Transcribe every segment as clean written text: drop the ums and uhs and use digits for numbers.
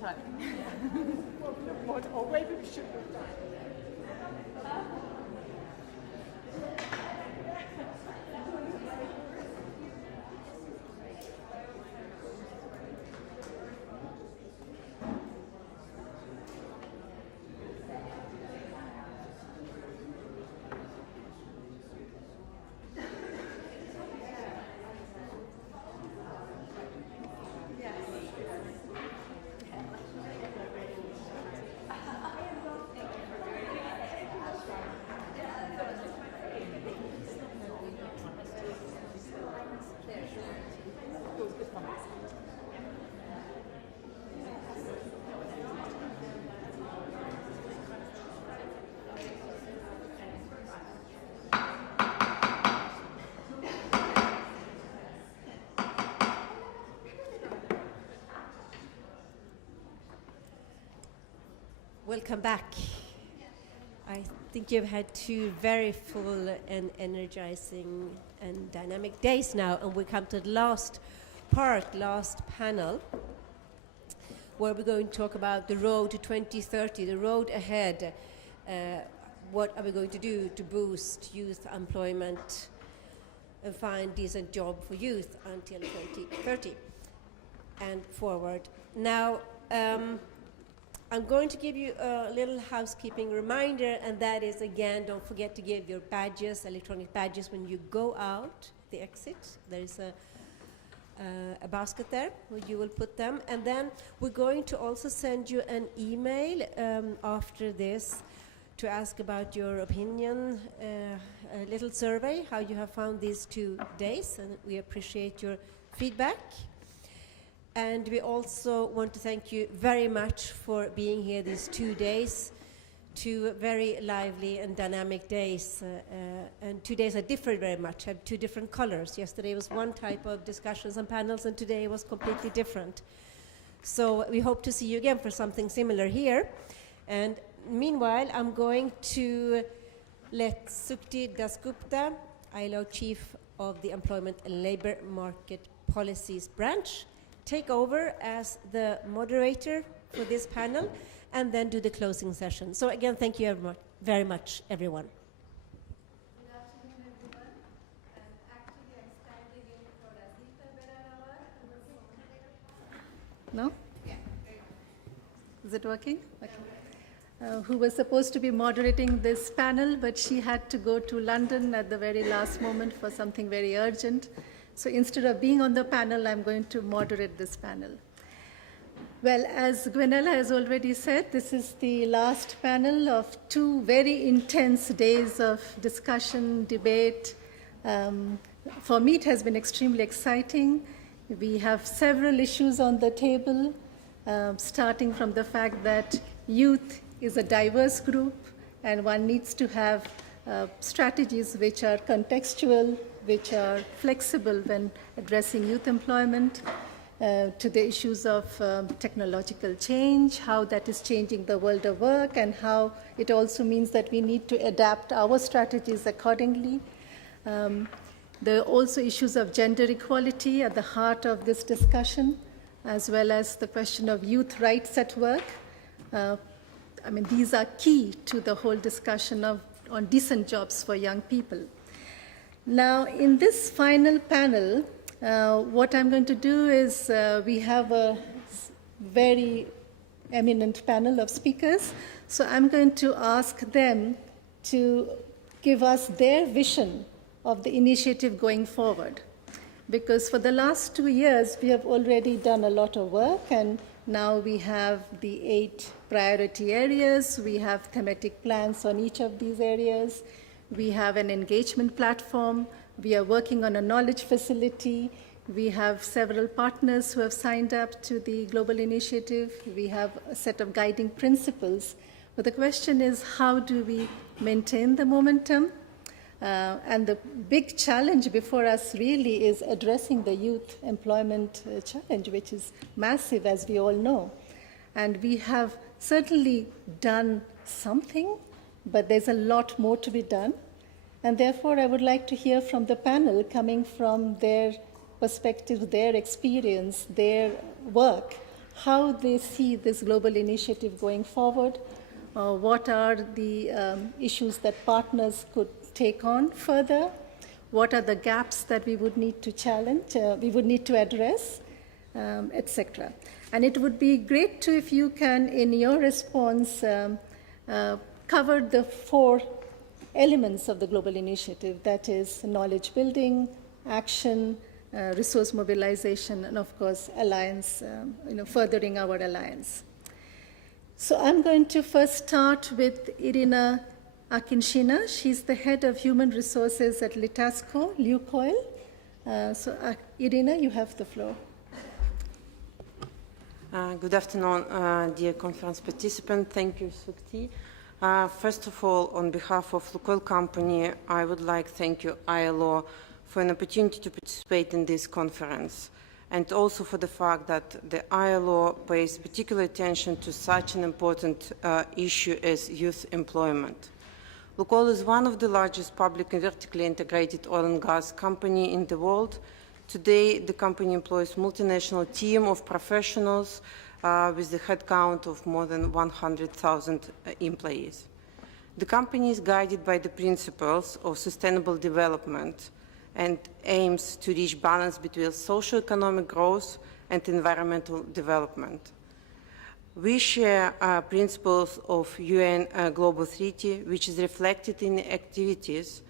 time. Or maybe we should have done. Welcome back. I think you've had two very full and energizing and dynamic days now, and we come to the last panel, where we're going to talk about the road to 2030, the road ahead. What are we going to do to boost youth employment and find decent job for youth until 2030 and forward. Now, I'm going to give you a little housekeeping reminder, and that is, again, don't forget to give your badges, electronic badges, when you go out the exit. There is a basket there where you will put them. And then we're going to also send you an email after this to ask about your opinion, a little survey, how you have found these 2 days, and we appreciate your feedback. And we also want to thank you very much for being here these 2 days, 2 very lively and dynamic days. And 2 days that differed very much, had 2 different colors. Yesterday was one type of discussions and panels, and today was completely different. So we hope to see you again for something similar here. And meanwhile, I'm going to let Sukti Dasgupta, ILO Chief of the Employment and Labor Market Policies Branch, take over as the moderator for this panel, and then do the closing session. So again, thank you very much, everyone. Good afternoon, everyone. And actually, I'm standing in for Asita Berarawa. No? Yeah. Is it working? Okay. Who was supposed to be moderating this panel, but she had to go to London at the very last moment for something very urgent. So instead of being on the panel, I'm going to moderate this panel. Well, as Gwenella has already said, this is the last panel of 2 very intense days of discussion, debate. For me, it has been extremely exciting. We have several issues on the table, starting from the fact that youth is a diverse group, and one needs to have strategies which are contextual, which are flexible when addressing youth employment, to the issues of technological change, how that is changing the world of work, and how it also means that we need to adapt our strategies accordingly. There are also issues of gender equality at the heart of this discussion, as well as the question of youth rights at work. These are key to the whole discussion on decent jobs for young people. Now, in this final panel, what I'm going to do is we have a very eminent panel of speakers. So I'm going to ask them to give us their vision of the initiative going forward. Because for the last 2 years, we have already done a lot of work, and now we have the 8 priority areas. We have thematic plans on each of these areas. We have an engagement platform. We are working on a knowledge facility. We have several partners who have signed up to the global initiative. We have a set of guiding principles. But the question is, how do we maintain the momentum? And the big challenge before us really is addressing the youth employment challenge, which is massive, as we all know. And we have certainly done something, but there's a lot more to be done. And therefore, I would like to hear from the panel, coming from their perspective, their experience, their work, how they see this global initiative going forward, what are the issues that partners could take on further, what are the gaps that we would need to challenge, we would need to address, etc. And it would be great to, if you can, in your response, cover the 4 elements of the global initiative, that is knowledge building, action, resource mobilization, and of course, alliance, furthering our alliance. So I'm going to first start with Irina Akinshina. She's the head of human resources at Litasco, Lukoil. Irina, you have the floor. Good afternoon, dear conference participants. Thank you, Sukti. First of all, on behalf of Lukoil company, I would like to thank you, ILO, for an opportunity to participate in this conference, and also for the fact that the ILO pays particular attention to such an important issue as youth employment. Lukoil is one of the largest public and vertically integrated oil and gas company in the world. Today, the company employs a multinational team of professionals with the headcount of more than 100,000 employees. The company is guided by the principles of sustainable development and aims to reach balance between socio-economic growth and environmental development. We share principles of UN Global Treaty, which is reflected in activities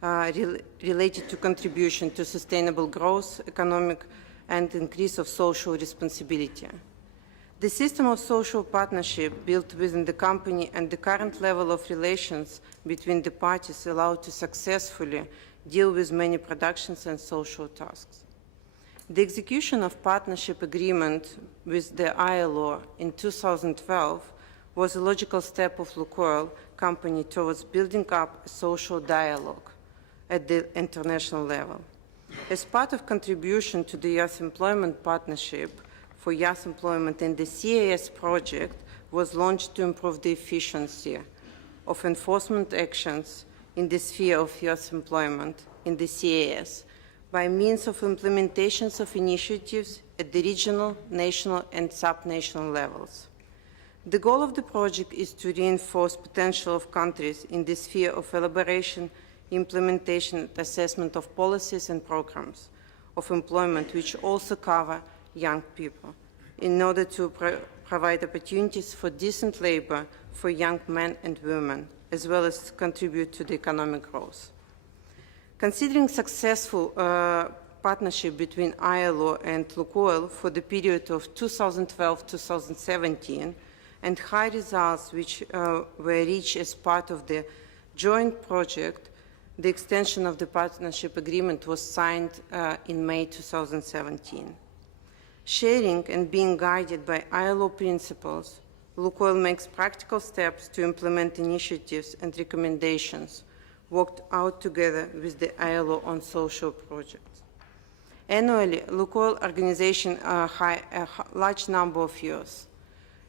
related to contribution to sustainable growth, economic, and increase of social responsibility. The system of social partnership built within the company and the current level of relations between the parties allow to successfully deal with many productions and social tasks. The execution of partnership agreement with the ILO in 2012 was a logical step of Lukoil company towards building up a social dialogue at the international level. As part of contribution to the Youth Employment Partnership for Youth Employment, and the CAS project was launched to improve the efficiency of enforcement actions in the sphere of youth employment in the CAS by means of implementations of initiatives at the regional, national, and sub-national levels. The goal of the project is to reinforce potential of countries in the sphere of elaboration, implementation, and assessment of policies and programs of employment, which also cover young people, in order to provide opportunities for decent labor for young men and women, as well as contribute to the economic growth. Considering successful partnership between ILO and Lukoil for the period of 2012-2017 and high results which were reached as part of the joint project, the extension of the partnership agreement was signed in May 2017. Sharing and being guided by ILO principles, Lukoil makes practical steps to implement initiatives and recommendations worked out together with the ILO on social projects. Annually, Lukoil organization hire a large number of youth.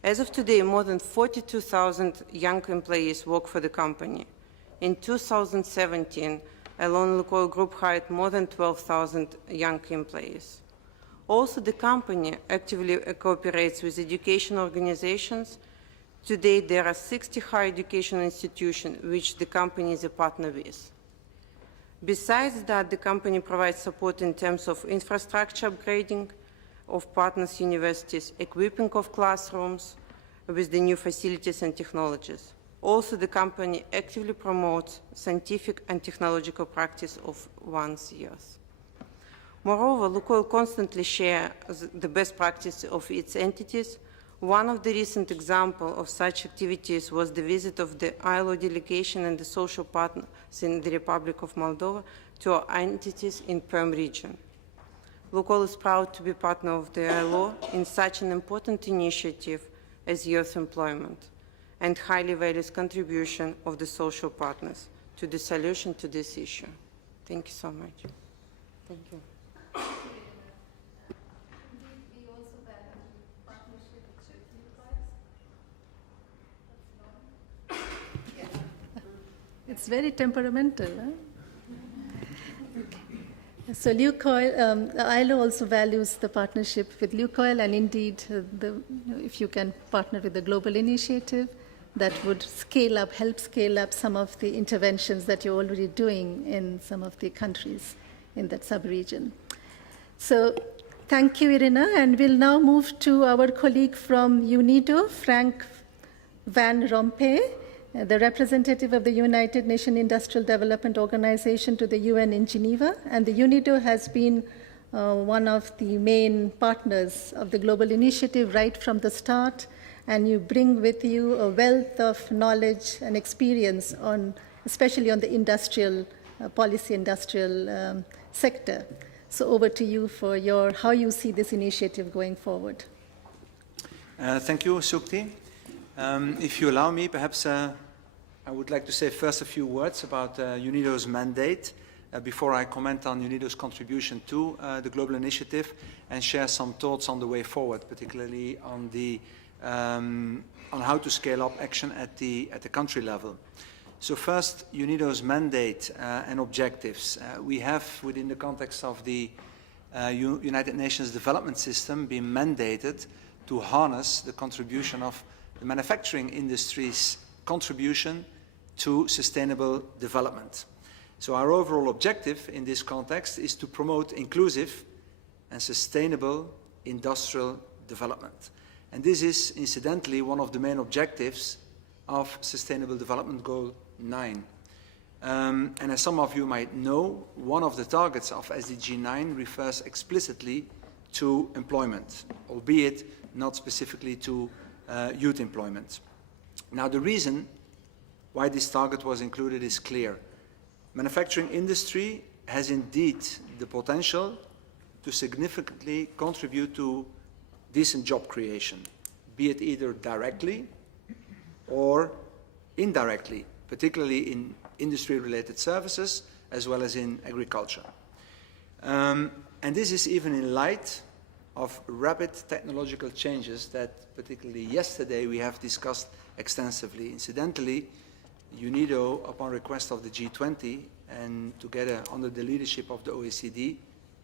As of today, more than 42,000 young employees work for the company. In 2017, alone Lukoil Group hired more than 12,000 young employees. Also, the company actively cooperates with education organizations. Today, there are 60 higher education institutions which the company is a partner with. Besides that, the company provides support in terms of infrastructure upgrading of partners' universities, equipping of classrooms with the new facilities and technologies. Also, the company actively promotes scientific and technological practice of one's youth. Moreover, Lukoil constantly shares the best practice of its entities. One of the recent examples of such activities was the visit of the ILO delegation and the social partners in the Republic of Moldova to our entities in Perm region. Lukoil is proud to be partner of the ILO in such an important initiative as youth employment, and highly values contribution of the social partners to the solution to this issue. Thank you so much. Thank you. It's very temperamental. Huh? Okay. So Lukoil, the ILO also values the partnership with Lukoil, and indeed, if you can partner with the global initiative, that would scale up, help scale up some of the interventions that you're already doing in some of the countries in that sub-region. So thank you, Irina, and we'll now move to our colleague from UNIDO, Frank Van Rompuy, the representative of the United Nations Industrial Development Organization to the UN in Geneva. And the UNIDO has been one of the main partners of the global initiative right from the start, and you bring with you a wealth of knowledge and experience on, especially on the industrial industrial sector. So over to you for how you see this initiative going forward. Thank you, Sukti. If you allow me, perhaps I would like to say first a few words about UNIDO's mandate before I comment on UNIDO's contribution to the global initiative and share some thoughts on the way forward, particularly on how to scale up action at the country level. So first, UNIDO's mandate and objectives. We have, within the context of the United Nations Development System, been mandated to harness the contribution of the manufacturing industry's contribution to sustainable development. So our overall objective in this context is to promote inclusive and sustainable industrial development. And this is, incidentally, one of the main objectives of Sustainable Development Goal 9. And as some of you might know, one of the targets of SDG 9 refers explicitly to employment, albeit not specifically to youth employment. Now, the reason why this target was included is clear. Manufacturing industry has indeed the potential to significantly contribute to decent job creation, be it either directly or indirectly, particularly in industry-related services as well as in agriculture. And this is even in light of rapid technological changes that, particularly yesterday, we have discussed extensively. Incidentally, UNIDO, upon request of the G20 and together under the leadership of the OECD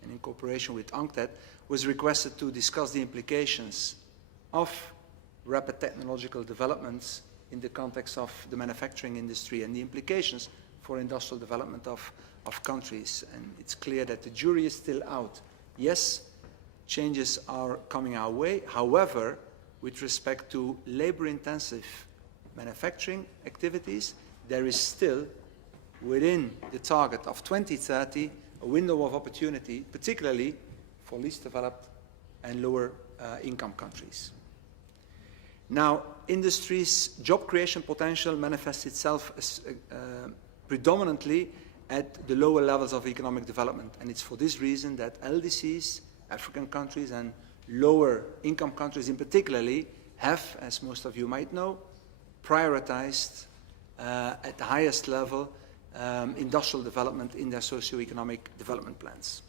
and in cooperation with UNCTAD, was requested to discuss the implications of rapid technological developments in the context of the manufacturing industry and the implications for industrial development of countries. And it's clear that the jury is still out. Yes, changes are coming our way. However, with respect to labor-intensive manufacturing activities, there is still, within the target of 2030, a window of opportunity, particularly for least developed and lower income countries. Now, industry's job creation potential manifests itself as, predominantly at the lower levels of economic development. And it's for this reason that LDCs, African countries, and lower income countries in particularly have, as most of you might know, prioritized at the highest level industrial development in their socio-economic development plans.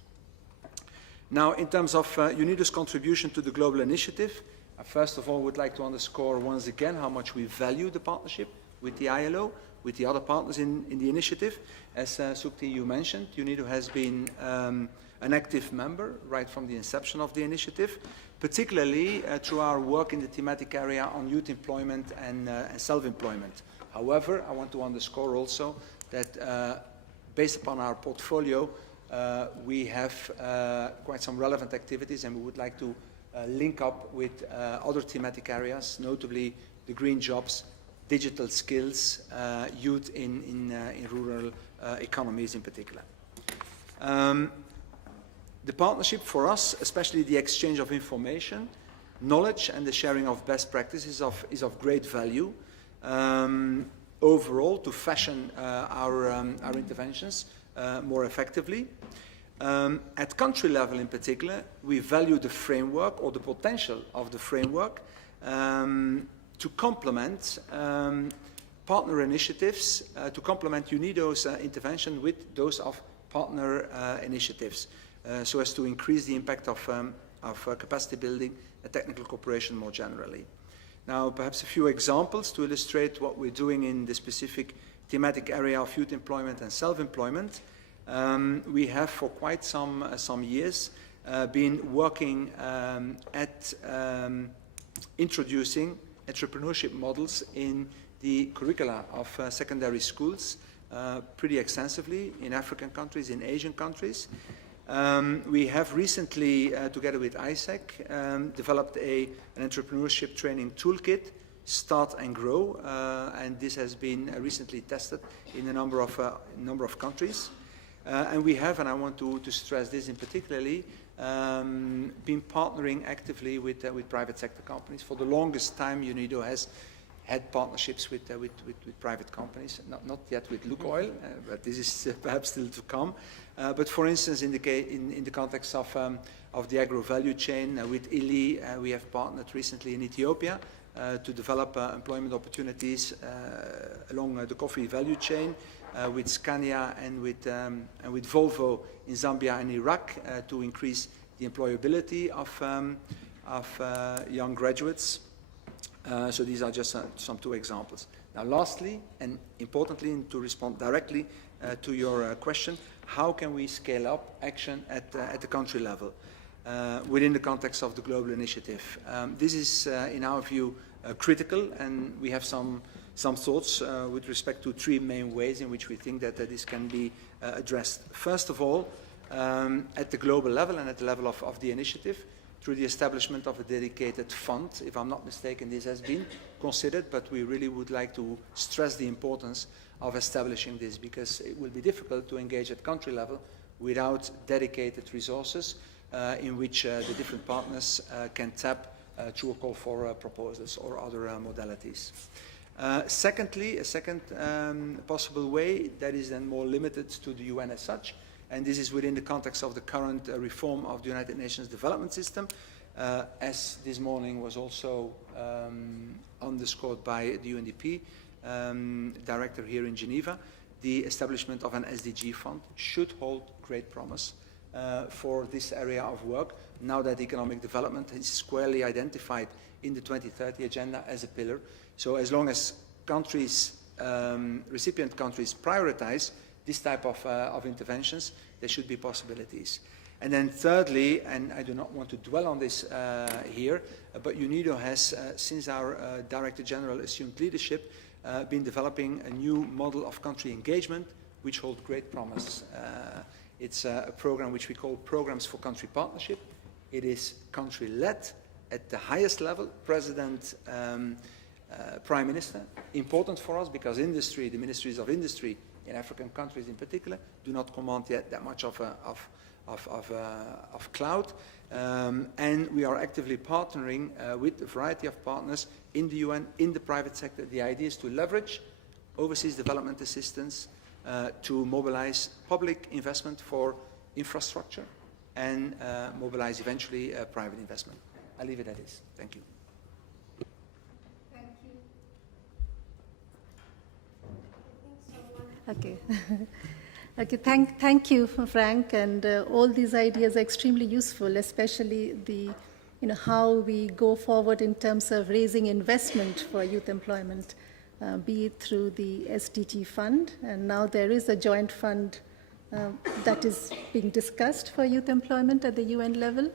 Now, in terms of UNIDO's contribution to the global initiative, first of all, would like to underscore once again how much we value the partnership with the ILO, with the other partners in the initiative. As Sukti, you mentioned, UNIDO has been an active member right from the inception of the initiative, particularly through our work in the thematic area on youth employment and self-employment. However, I want to underscore also that based upon our portfolio, we have quite some relevant activities, and we would like to link up with other thematic areas, notably the green jobs, digital skills, youth in rural economies in particular. The partnership for us, especially the exchange of information, knowledge, and the sharing of best practices is of great value overall to fashion our interventions more effectively. At country level in particular, we value the framework or the potential of the framework to complement partner initiatives, to complement UNIDO's intervention with those of partner initiatives, so as to increase the impact of capacity building and technical cooperation more generally. Now, perhaps a few examples to illustrate what we're doing in the specific thematic area of youth employment and self-employment. We have for quite some years been working at introducing entrepreneurship models in the curricula of secondary schools pretty extensively in African countries, in Asian countries. We have recently, together with ISEC, developed an entrepreneurship training toolkit, Start and Grow, and this has been recently tested in a number of countries. And we have, and I want to stress this in particularly, been partnering actively with private sector companies. For the longest time, UNIDO has had partnerships with private companies, not yet with Lukoil, but this is perhaps still to come. But for instance, in the context of the agro value chain, with ILI, we have partnered recently in Ethiopia to develop employment opportunities along the coffee value chain, with Scania and with Volvo in Zambia and Iraq to increase the employability of young graduates. So these are just some two examples. Now lastly, and importantly, and to respond directly to your question, how can we scale up action at the country level within the context of the global initiative? This is, in our view, critical, and we have some thoughts with respect to three main ways in which we think that this can be addressed. First of all, at the global level and at the level of the initiative, through the establishment of a dedicated fund. If I'm not mistaken, this has been considered, but we really would like to stress the importance of establishing this, because it will be difficult to engage at country level without dedicated resources in which the different partners can tap through a call for proposals or other modalities. Secondly, a second possible way that is then more limited to the UN as such, and this is within the context of the current reform of the United Nations Development System, as this morning was also underscored by the UNDP director here in Geneva. The establishment of an SDG fund should hold great promise for this area of work, now that economic development is squarely identified in the 2030 agenda as a pillar. So as long as countries, recipient countries, prioritize this type of interventions, there should be possibilities. And then thirdly, and I do not want to dwell on this here, but UNIDO has, since our Director General assumed leadership, been developing a new model of country engagement, which holds great promise. It's a program which we call Programs for Country Partnership. It is country-led at the highest level, President, Prime Minister. Important for us because industry, the ministries of industry in African countries in particular, do not command yet that much of clout. And we are actively partnering with a variety of partners in the UN, in the private sector. The idea is to leverage overseas development assistance to mobilize public investment for infrastructure and mobilize eventually private investment. I'll leave it at this. Thank you. Okay. Okay, thank you, Frank, and all these ideas are extremely useful, especially the, how we go forward in terms of raising investment for youth employment, be it through the SDG fund, and now there is a joint fund that is being discussed for youth employment at the UN level,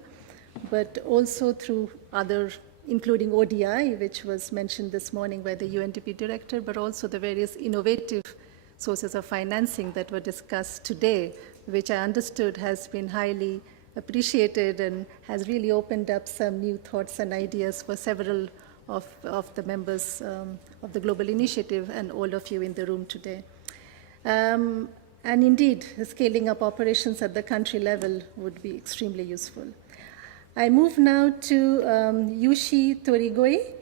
but also through other, including ODI, which was mentioned this morning by the UNDP director, but also the various innovative sources of financing that were discussed today, which I understood has been highly appreciated and has really opened up some new thoughts and ideas for several of the members of the Global Initiative and all of you in the room today. And indeed, scaling up operations at the country level would be extremely useful. I move now to Yushi Torigoe,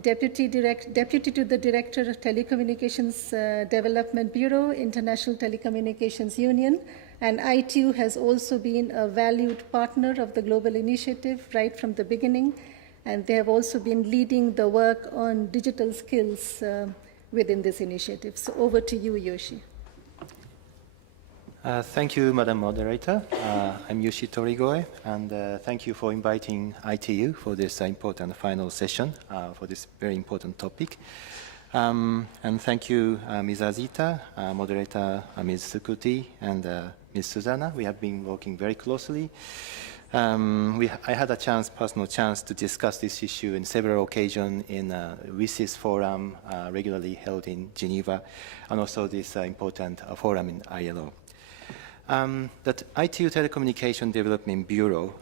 Deputy to the Director of Telecommunications Development Bureau, International Telecommunications Union, and ITU has also been a valued partner of the Global Initiative right from the beginning, and they have also been leading the work on digital skills within this initiative. So over to you, Yoshi. Thank you, Madam Moderator. I'm Yushi Torigoe, and thank you for inviting ITU for this important final session for this very important topic. And thank you, Ms. Azita, moderator Ms. Sukuti, and Ms. Susanna. We have been working very closely. I had a personal chance to discuss this issue in several occasions in WISIS forum regularly held in Geneva, and also this important forum in ILO. That ITU Telecommunication Development Bureau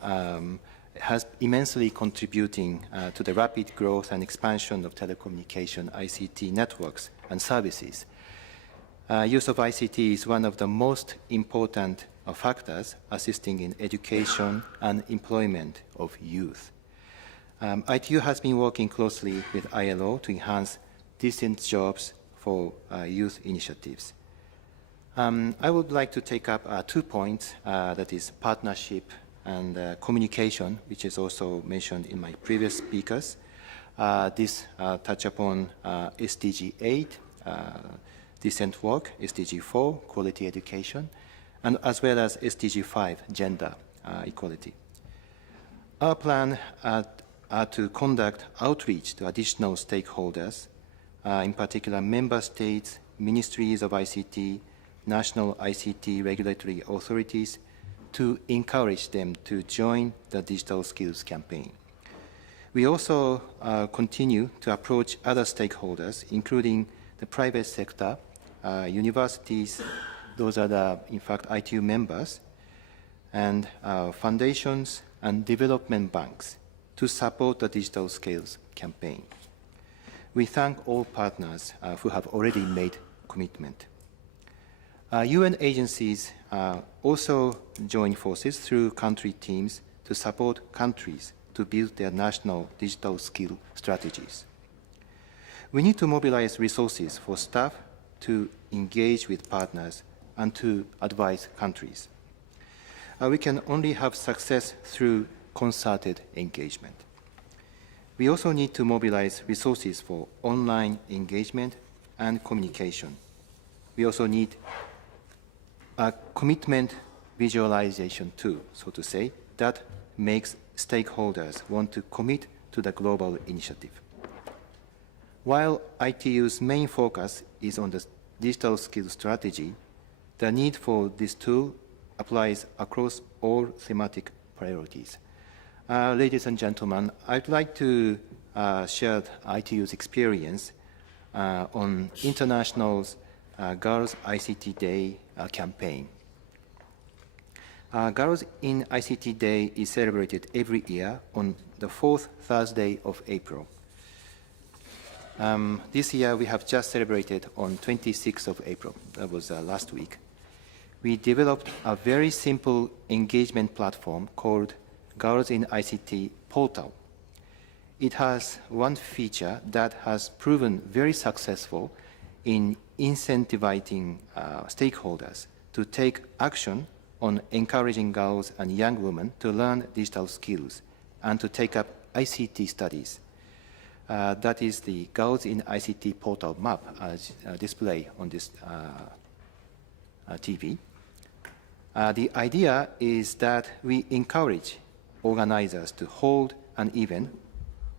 has immensely contributing to the rapid growth and expansion of telecommunication ICT networks and services. Use of ICT is one of the most important factors assisting in education and employment of youth. ITU has been working closely with ILO to enhance decent jobs for youth initiatives. I would like to take up 2 points, that is partnership and communication, which is also mentioned in my previous speakers. This touch upon SDG 8, decent work, SDG 4, quality education, and as well as SDG 5, gender equality. Our plan are to conduct outreach to additional stakeholders, in particular member states, ministries of ICT, national ICT regulatory authorities, to encourage them to join the Digital Skills Campaign. We also continue to approach other stakeholders, including the private sector, universities, those are the, in fact, ITU members, and foundations and development banks to support the Digital Skills Campaign. We thank all partners who have already made commitment. UN agencies also join forces through country teams to support countries to build their national digital skill strategies. We need to mobilize resources for staff to engage with partners and to advise countries. We can only have success through concerted engagement. We also need to mobilize resources for online engagement and communication. We also need a commitment visualization too, so to say, that makes stakeholders want to commit to the global initiative. While ITU's main focus is on the digital skills strategy, the need for this tool applies across all thematic priorities. Ladies and gentlemen, I'd like to share ITU's experience on International's Girls ICT Day campaign. Girls in ICT Day is celebrated every year on the 4th Thursday of April. This year we have just celebrated on 26th of April. That was last week. We developed a very simple engagement platform called Girls in ICT Portal. It has one feature that has proven very successful in incentivizing stakeholders to take action on encouraging girls and young women to learn digital skills and to take up ICT studies. That is the Girls in ICT Portal map as display on this TV. The idea is that we encourage organizers to hold an event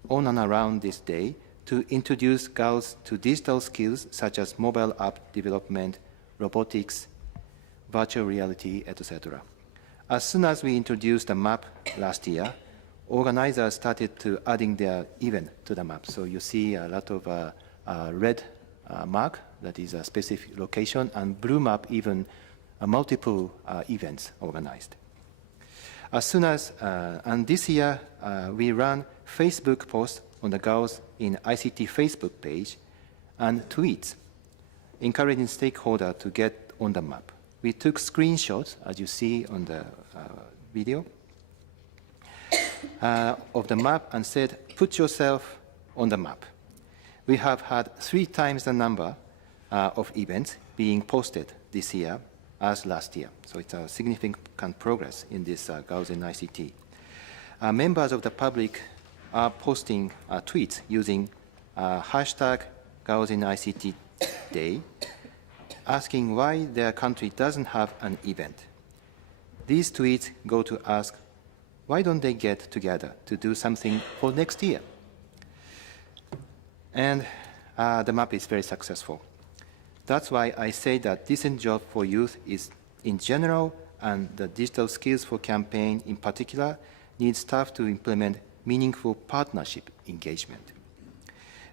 on and around this day to introduce girls to digital skills such as mobile app development, robotics, virtual reality, etc. As soon as we introduced the map last year, organizers started to adding their event to the map. So you see a lot of red mark, that is a specific location, and blue map even multiple events organized. As soon as, and this year, we ran Facebook posts on the Girls in ICT Facebook page and tweets, encouraging stakeholders to get on the map. We took screenshots, as you see on the video, of the map and said, put yourself on the map. We have had 3 times the number of events being posted this year as last year. So it's a significant progress in this Girls in ICT. Members of the public are posting tweets using hashtag Girls in ICT Day, asking why their country doesn't have an event. These tweets go to ask, why don't they get together to do something for next year? And the map is very successful. That's why I say that decent job for youth is in general, and the digital skills for campaign in particular, needs staff to implement meaningful partnership engagement.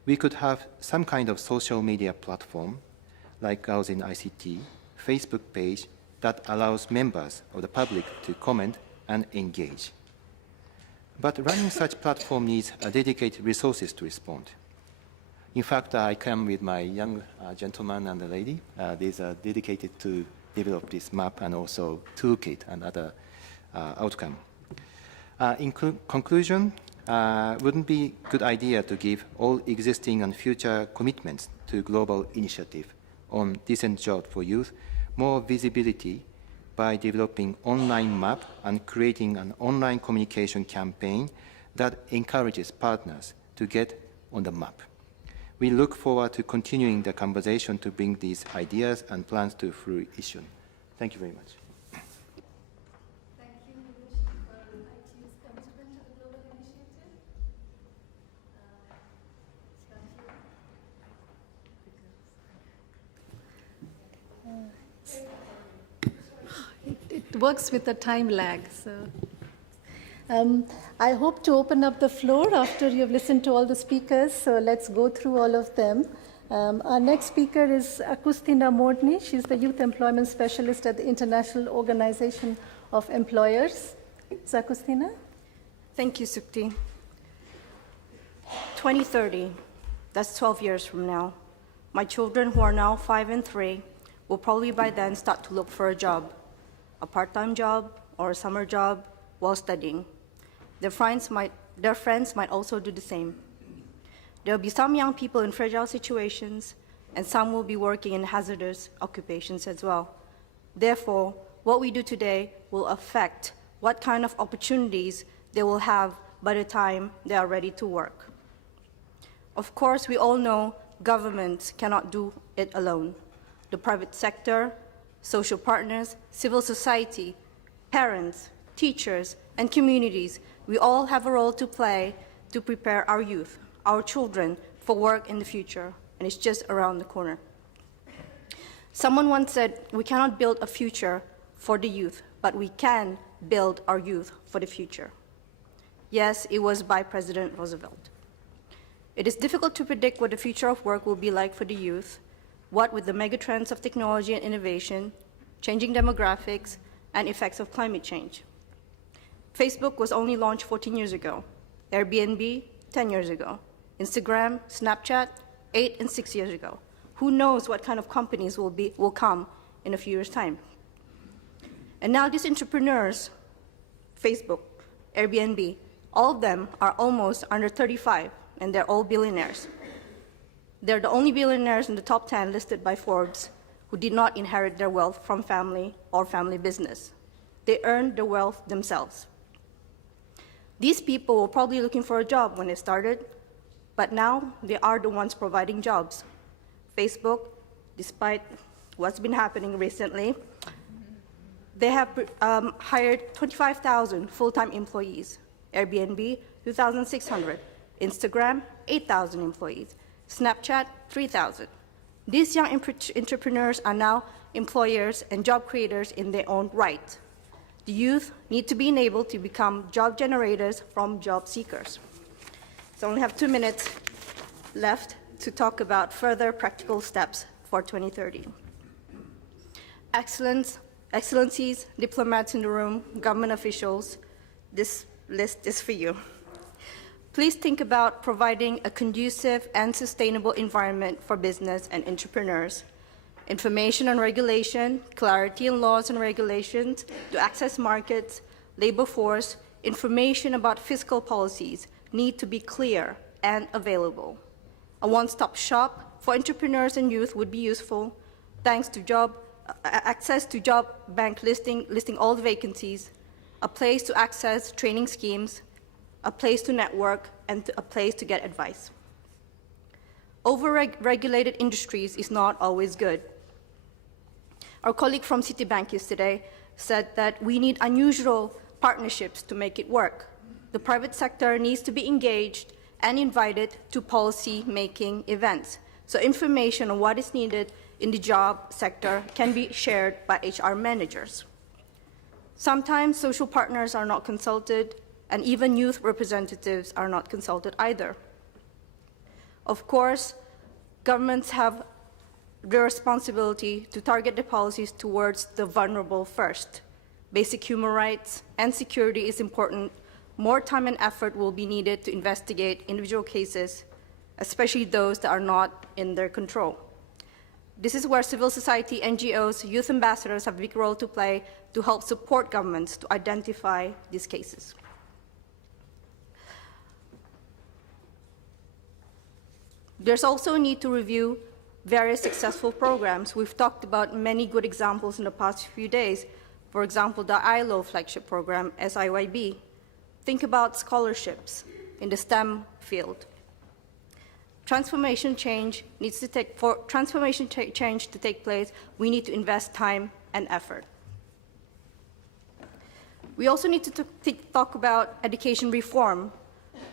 We could have some kind of social media platform, like Girls in ICT, Facebook page that allows members of the public to comment and engage. But running such platform needs dedicated resources to respond. In fact, I come with my young gentleman and the lady. These are dedicated to develop this map and also toolkit and other outcome. In conclusion, wouldn't be a good idea to give all existing and future commitments to global initiative on decent job for youth more visibility by developing online map and creating an online communication campaign that encourages partners to get on the map. We look forward to continuing the conversation to bring these ideas and plans to fruition. Thank you very much. Thank you, Hiroshi, for ITU's commitment to the global initiative. It works with a time lag, so. I hope to open up the floor after you've listened to all the speakers, so let's go through all of them. Our next speaker is Agustina Mordni. She's the Youth Employment Specialist at the International Organization of Employers. Is Agustina? Thank you, Sukti. 2030, that's 12 years from now. My children, who are now 5 and 3, will probably by then start to look for a job, a part-time job or a summer job while studying. Their friends might also do the same. There will be some young people in fragile situations, and some will be working in hazardous occupations as well. Therefore, what we do today will affect what kind of opportunities they will have by the time they are ready to work. Of course, we all know governments cannot do it alone. The private sector, social partners, civil society, parents, teachers, and communities, we all have a role to play to prepare our youth, our children, for work in the future, and it's just around the corner. Someone once said, we cannot build a future for the youth, but we can build our youth for the future. Yes, it was by President Roosevelt. It is difficult to predict what the future of work will be like for the youth, what with the megatrends of technology and innovation, changing demographics, and effects of climate change. Facebook was only launched 14 years ago, Airbnb 10 years ago, Instagram, Snapchat 8 and 6 years ago. Who knows what kind of companies will come in a few years' time. And now these entrepreneurs, Facebook, Airbnb, all of them are almost under 35, and they're all billionaires. They're the only billionaires in the top 10 listed by Forbes who did not inherit their wealth from family or family business. They earned the wealth themselves. These people were probably looking for a job when they started, but now they are the ones providing jobs. Facebook, despite what's been happening recently, they have hired 25,000 full-time employees. Airbnb, 2,600. Instagram, 8,000 employees. Snapchat, 3,000. These young entrepreneurs are now employers and job creators in their own right. The youth need to be enabled to become job generators from job seekers. So I only have 2 minutes left to talk about further practical steps for 2030. Excellencies, diplomats in the room, government officials, this list is for you. Please think about providing a conducive and sustainable environment for business and entrepreneurs. Information on regulation, clarity in laws and regulations to access markets, labor force, information about fiscal policies need to be clear and available. A one-stop shop for entrepreneurs and youth would be useful, thanks to access to job bank listing all the vacancies, a place to access training schemes, a place to network, and a place to get advice. Over-regulated industries is not always good. Our colleague from Citibank yesterday said that we need unusual partnerships to make it work. The private sector needs to be engaged and invited to policy-making events. so information on what is needed in the job sector can be shared by HR managers. Sometimes social partners are not consulted, and even youth representatives are not consulted either. Of course, governments have the responsibility to target the policies towards the vulnerable first. Basic human rights and security is important. More time and effort will be needed to investigate individual cases, especially those that are not in their control. This is where civil society, NGOs, youth ambassadors have a big role to play to help support governments to identify these cases. There's also a need to review various successful programs. We've talked about many good examples in the past few days. For example, the ILO flagship program, SIYB. Think about scholarships in the STEM field. Transformation change needs to take, for transformation change to take place, we need to invest time and effort. We also need to talk about education reform.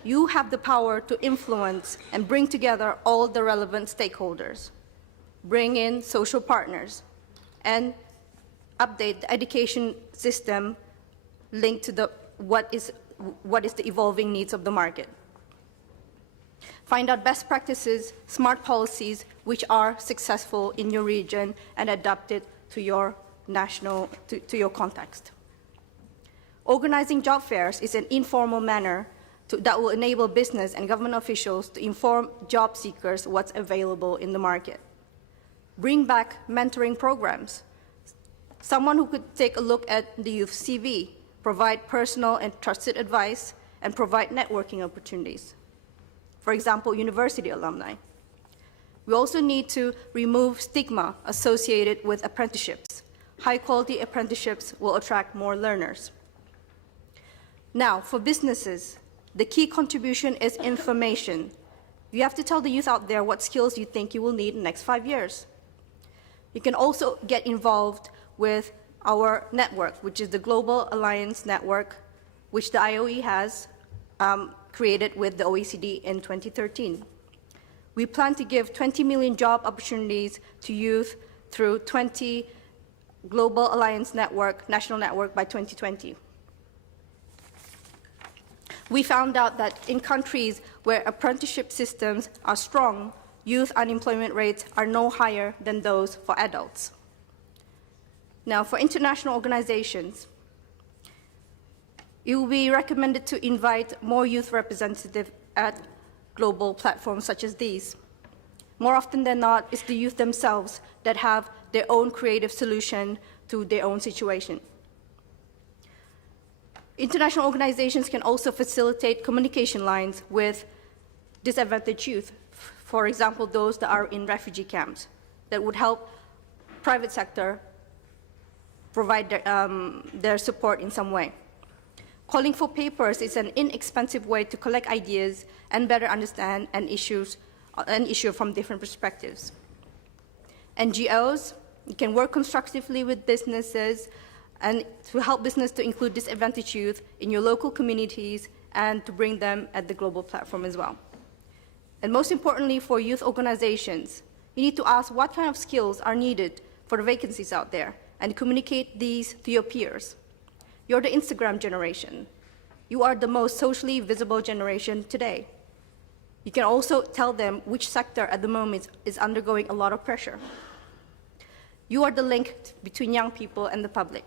You have the power to influence and bring together all the relevant stakeholders, bring in social partners, and update the education system linked to what is the evolving needs of the market. Find out best practices, smart policies which are successful in your region and adapt it to your to your context. Organizing job fairs is an informal manner that will enable business and government officials to inform job seekers what's available in the market. Bring back mentoring programs. Someone who could take a look at the youth CV, provide personal and trusted advice, and provide networking opportunities. For example, university alumni. We also need to remove stigma associated with apprenticeships. High-quality apprenticeships will attract more learners. Now, for businesses, the key contribution is information. You have to tell the youth out there what skills you think you will need in the next 5 years. You can also get involved with our network, which is the Global Alliance Network, which the IOE has created with the OECD in 2013. We plan to give 20 million job opportunities to youth through 20 Global Alliance Network, national network by 2020. We found out that in countries where apprenticeship systems are strong, youth unemployment rates are no higher than those for adults. Now, for international organizations, it will be recommended to invite more youth representatives at global platforms such as these. More often than not, it's the youth themselves that have their own creative solution to their own situation. International organizations can also facilitate communication lines with disadvantaged youth, for example, those that are in refugee camps, that would help private sector provide their support in some way. Calling for papers is an inexpensive way to collect ideas and better understand an issue from different perspectives. NGOs can work constructively with businesses and to help business to include disadvantaged youth in your local communities and to bring them at the global platform as well. And most importantly, for youth organizations, you need to ask what kind of skills are needed for the vacancies out there and communicate these to your peers. You're the Instagram generation. You are the most socially visible generation today. You can also tell them which sector at the moment is undergoing a lot of pressure. You are the link between young people and the public.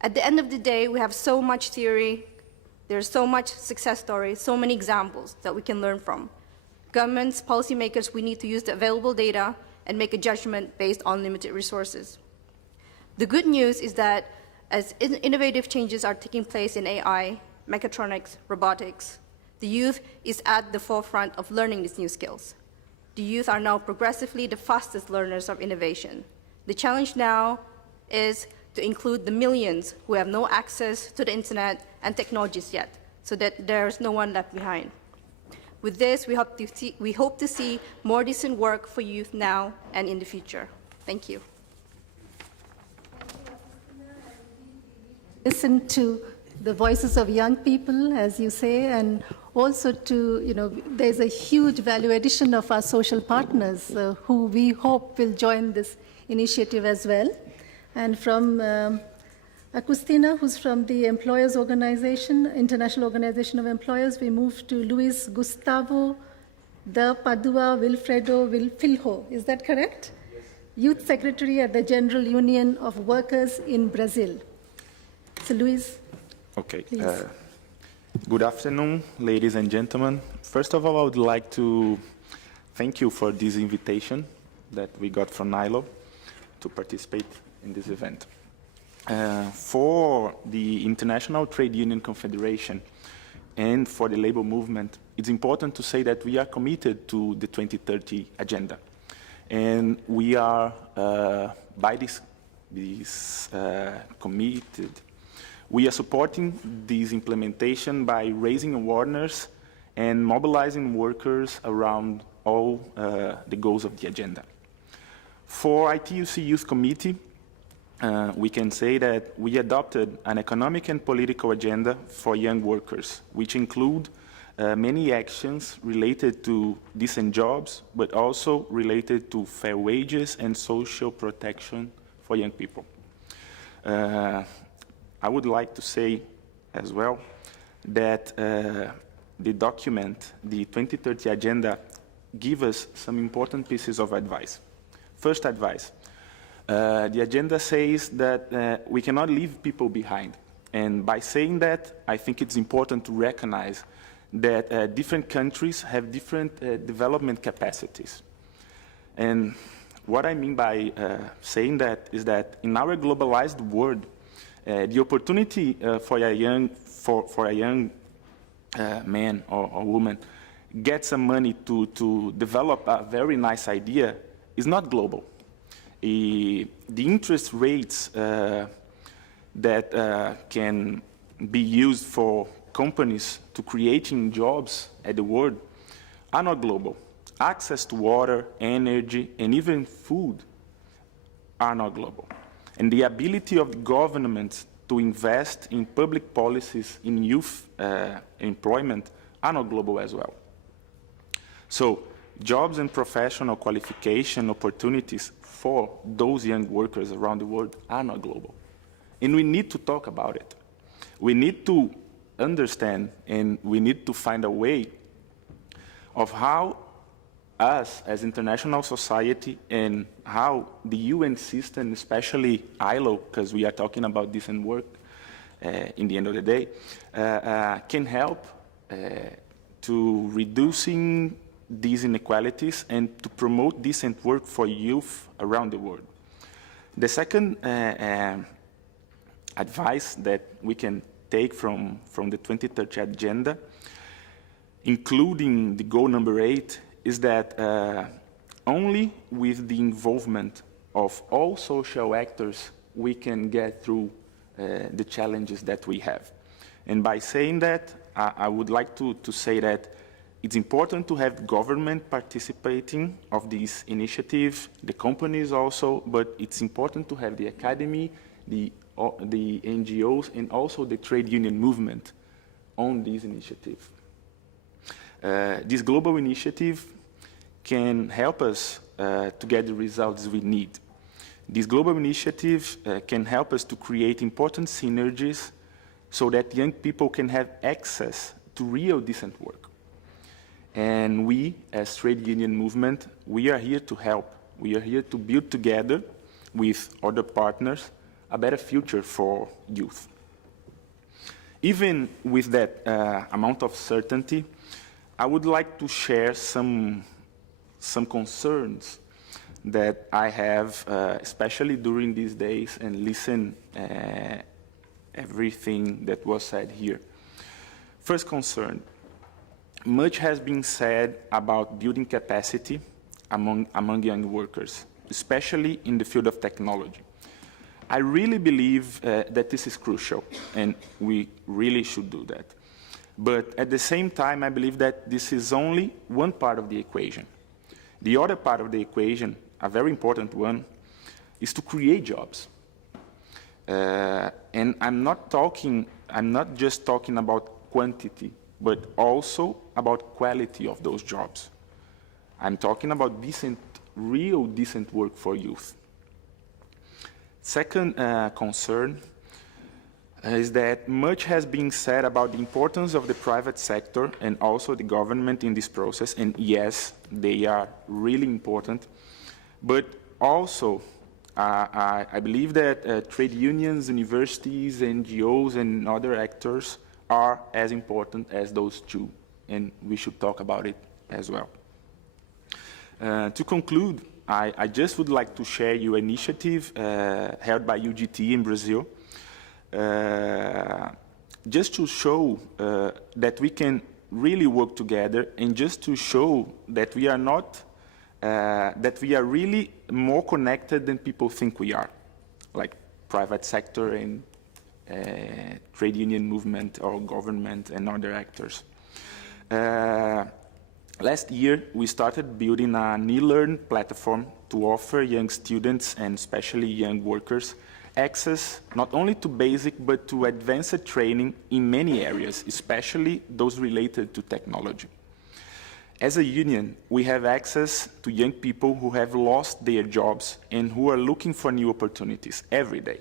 At the end of the day, we have so much theory, there's so much success stories, so many examples that we can learn from. Governments, policymakers, we need to use the available data and make a judgment based on limited resources. The good news is that as innovative changes are taking place in AI, mechatronics, robotics, the youth is at the forefront of learning these new skills. The youth are now progressively the fastest learners of innovation. The challenge now is to include the millions who have no access to the internet and technologies yet, so that there's no one left behind. With this, we hope to see more decent work for youth now and in the future. Thank you. Listen to the voices of young people, as you say, and also to, there's a huge value addition of our social partners who we hope will join this initiative as well. And from Agustina, who's from the Employers Organization, International Organization of Employers, we move to Luis Gustavo de Padua Wilfredo Filho. Is that correct? Yes. Youth Secretary at the General Union of Workers in Brazil. So, Luis. Okay. Please. Good afternoon, ladies and gentlemen. First of all, I would like to thank you for this invitation that we got from ILO to participate in this event. For the International Trade Union Confederation and for the labor movement, it's important to say that we are committed to the 2030 agenda. And we are, by this committed, we are supporting this implementation by raising awareness and mobilizing workers around all the goals of the agenda. For ITUC Youth Committee, we can say that we adopted an economic and political agenda for young workers, which include many actions related to decent jobs, but also related to fair wages and social protection for young people. I would like to say as well that the document, the 2030 agenda, gives us some important pieces of advice. First advice, the agenda says that we cannot leave people behind. And by saying that, I think it's important to recognize that different countries have different development capacities. And what I mean by saying that is that in our globalized world, the opportunity for a young man or woman get some money to develop a very nice idea is not global. The interest rates that can be used for companies to creating jobs at the world are not global. Access to water, energy, and even food are not global. And the ability of the governments to invest in public policies in youth employment are not global as well. So jobs and professional qualification opportunities for those young workers around the world are not global. And we need to talk about it. We need to understand and we need to find a way of how us as international society and how the UN system, especially ILO, because we are talking about decent work in the end of the day, can help to reducing these inequalities and to promote decent work for youth around the world. The second advice that we can take from the 2030 agenda, including the goal number 8, is that only with the involvement of all social actors we can get through the challenges that we have. And by saying that, I would like to say that it's important to have government participating of this initiative, the companies also, but it's important to have the academy, the NGOs, and also the trade union movement on this initiative. This global initiative can help us to get the results we need. This global initiative can help us to create important synergies so that young people can have access to real decent work. And we, as trade union movement, we are here to help. We are here to build together with other partners a better future for youth. Even with that amount of certainty, I would like to share some concerns that I have, especially during these days, and listen everything that was said here. First concern, much has been said about building capacity among young workers, especially in the field of technology. I really believe that this is crucial, and we really should do that. But at the same time, I believe that this is only one part of the equation. The other part of the equation, a very important one, is to create jobs. And I'm not just talking about quantity, but also about quality of those jobs. I'm talking about decent, real decent work for youth. Second concern is that much has been said about the importance of the private sector and also the government in this process, and yes, they are really important, but also I believe that trade unions, universities, NGOs, and other actors are as important as those two, and we should talk about it as well. To conclude, I just would like to share your initiative held by UGT in Brazil, just to show that we can really work together, and just to show that we are not, that we are really more connected than people think we are, like private sector and trade union movement or government and other actors. Last year, we started building an e-learn platform to offer young students and especially young workers access not only to basic but to advanced training in many areas, especially those related to technology. As a union, we have access to young people who have lost their jobs and who are looking for new opportunities every day.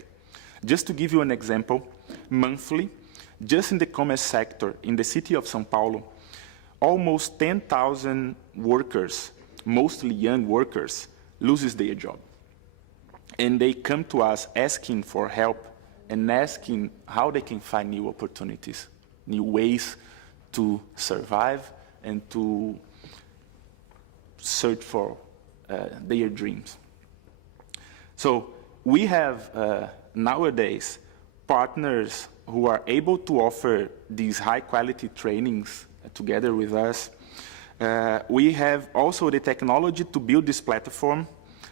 Just to give you an example, monthly, just in the commerce sector in the city of São Paulo, almost 10,000 workers, mostly young workers, loses their job. And they come to us asking for help and asking how they can find new opportunities, new ways to survive and to search for their dreams. So we have nowadays partners who are able to offer these high-quality trainings together with us. We have also the technology to build this platform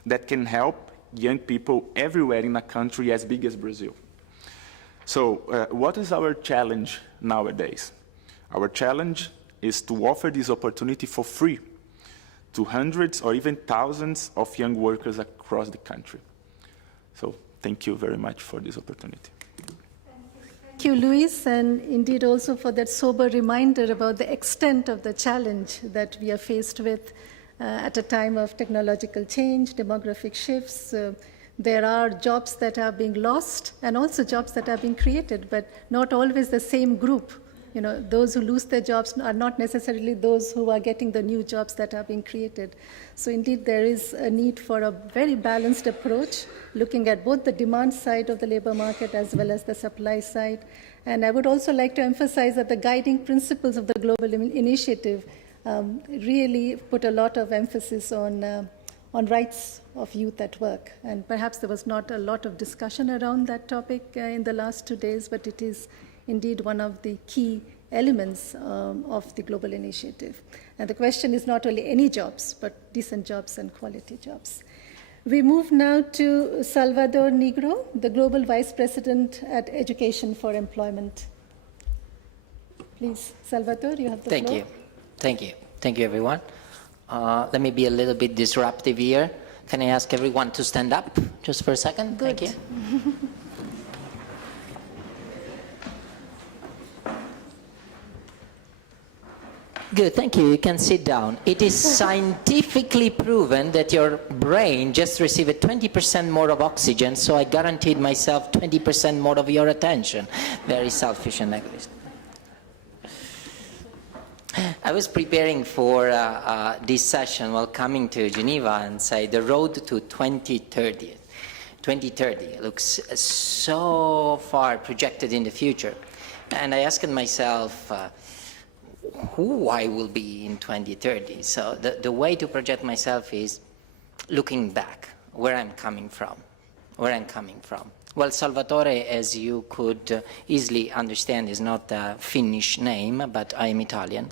that can help young people everywhere in a country as big as Brazil. So what is our challenge nowadays? Our challenge is to offer this opportunity for free to hundreds or even thousands of young workers across the country. So thank you very much for this opportunity. Thank you, Luis, and indeed also for that sober reminder about the extent of the challenge that we are faced with at a time of technological change, demographic shifts. There are jobs that are being lost and also jobs that are being created, but not always the same group. You know, those who lose their jobs are not necessarily those who are getting the new jobs that are being created. So indeed, there is a need for a very balanced approach, looking at both the demand side of the labor market as well as the supply side. And I would also like to emphasize that the guiding principles of the global initiative really put a lot of emphasis on rights of youth at work. And perhaps there was not a lot of discussion around that topic in the last 2 days, but it is indeed one of the key elements of the global initiative. And the question is not only any jobs, but decent jobs and quality jobs. We move now to Salvador Negro, the Global Vice President at Education for Employment. Please, Salvador, you have the floor. Thank you. Thank you. Thank you, everyone. Let me be a little bit disruptive here. Can I ask everyone to stand up just for a second? Good. Thank you. Good, thank you. You can sit down. It is scientifically proven that your brain just received 20% more of oxygen, so I guaranteed myself 20% more of your attention. Very selfish and egoist. I was preparing for this session while coming to Geneva and say the road to 2030. 2030 looks so far projected in the future. And I asked myself, who I will be in 2030. So the way to project myself is looking back, where I'm coming from, Well, Salvatore, as you could easily understand, is not a Finnish name, but I am Italian.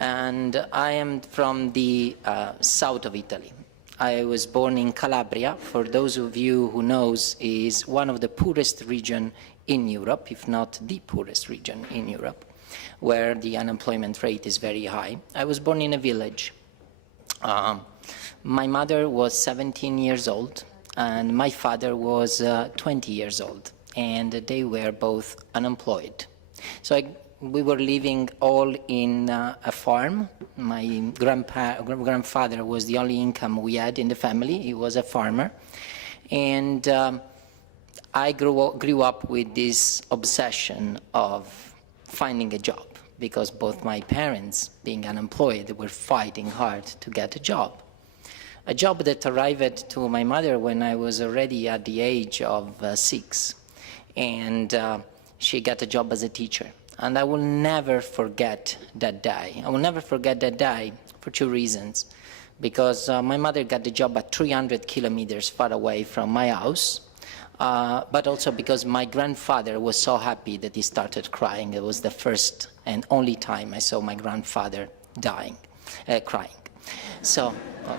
And I am from the south of Italy. I was born in Calabria. For those of you who knows, is one of the poorest region in Europe, if not the poorest region in Europe, where the unemployment rate is very high. I was born in a village. My mother was 17 years old, and my father was 20 years old, and they were both unemployed. So I we were living all in a farm. My grandfather was the only income we had in the family. He was a farmer. And I grew up with this obsession of finding a job, because both my parents, being unemployed, were fighting hard to get a job. A job that arrived to my mother when I was already at the age of 6. And she got a job as a teacher. And I will never forget that day. I will never forget that day for 2 reasons. Because my mother got the job at 300 kilometers far away from my house, but also because my grandfather was so happy that he started crying. It was the first and only time I saw my grandfather crying. So,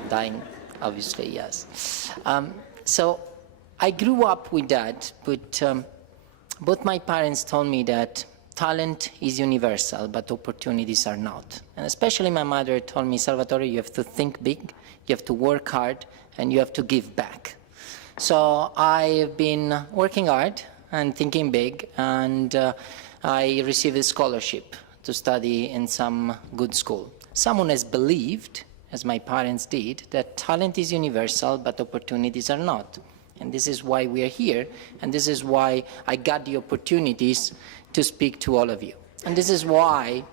dying, obviously, yes. So I grew up with that, but both my parents told me that talent is universal, but opportunities are not. And especially my mother told me, Salvatore, you have to think big, you have to work hard, and you have to give back. So I've been working hard and thinking big, and I received a scholarship to study in some good school. Someone has believed, as my parents did, that talent is universal, but opportunities are not. And this is why we are here, and this is why I got the opportunities to speak to all of you. And this is why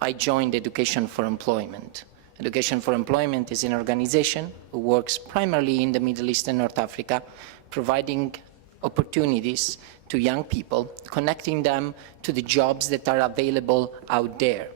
I joined Education for Employment. Education for Employment is an organization who works primarily in the Middle East and North Africa, providing opportunities to young people, connecting them to the jobs that are available out there.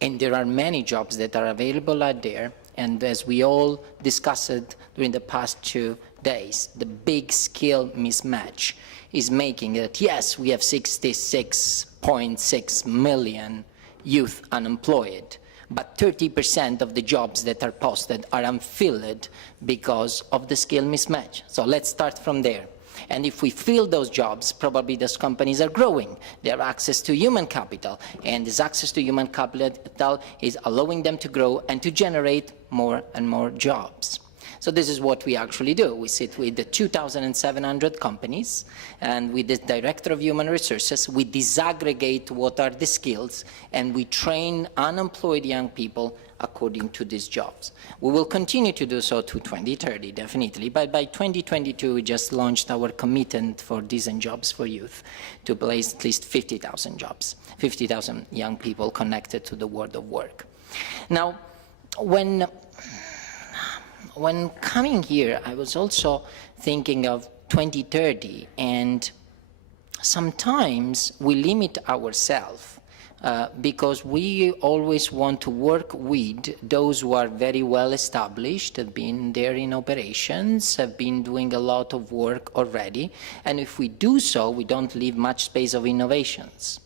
And there are many jobs that are available out there, and as we all discussed during the past 2 days, the big skill mismatch is making it, yes, we have 66.6 million youth unemployed, but 30% of the jobs that are posted are unfilled because of the skill mismatch. So let's start from there. And if we fill those jobs, probably those companies are growing. They have access to human capital, and this access to human capital is allowing them to grow and to generate more and more jobs. So this is what we actually do. We sit with the 2,700 companies, and with the Director of Human Resources, we disaggregate what are the skills, and we train unemployed young people according to these jobs. We will continue to do so to 2030, definitely, but by 2022, we just launched our commitment for decent jobs for youth to place at least 50,000 jobs, 50,000 young people connected to the world of work. Now, when coming here, I was also thinking of 2030, and sometimes we limit ourselves because we always want to work with those who are very well established, have been there in operations, have been doing a lot of work already, and if we do so, we don't leave much space of innovations.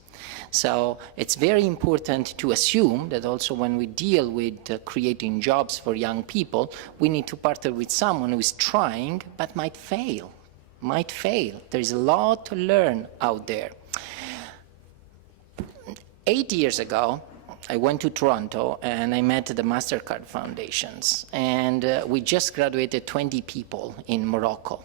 So it's very important to assume that also when we deal with creating jobs for young people, we need to partner with someone who is trying but might fail. There is a lot to learn out there. 8 years ago, I went to Toronto and I met the MasterCard Foundations, and we just graduated 20 people in Morocco.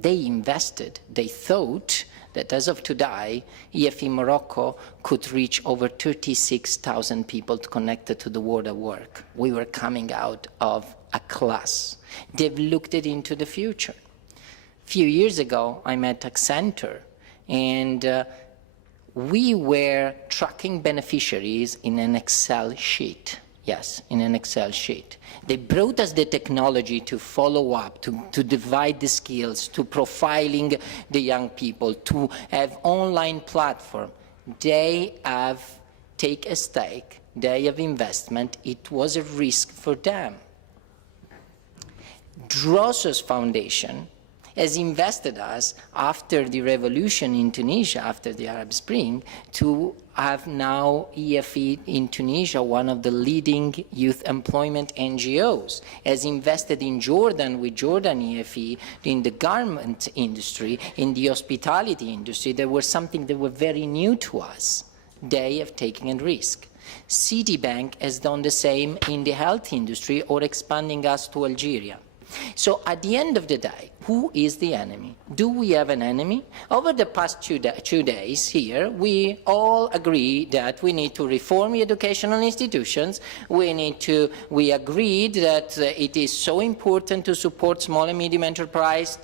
They invested, they thought that as of today, EFE Morocco could reach over 36,000 people connected to the world of work. We were coming out of a class. They've looked into the future. A few years ago, I met Accenture, and we were tracking beneficiaries in an Excel sheet. Yes, in an Excel sheet. They brought us the technology to follow up, to divide the skills, to profiling the young people, to have online platform. They have taken a stake, they have investment, it was a risk for them. Drossos Foundation has invested us after the revolution in Tunisia, after the Arab Spring, to have now EFE in Tunisia, one of the leading youth employment NGOs, has invested in Jordan with Jordan EFE, in the garment industry, in the hospitality industry. There was something that was very new to us. They have taken a risk. Citibank has done the same in the health industry or expanding us to Algeria. So at the end of the day, who is the enemy? Do we have an enemy? Over the past two days here, we all agree that we need to reform educational institutions. We agreed that it is so important to support small and medium enterprise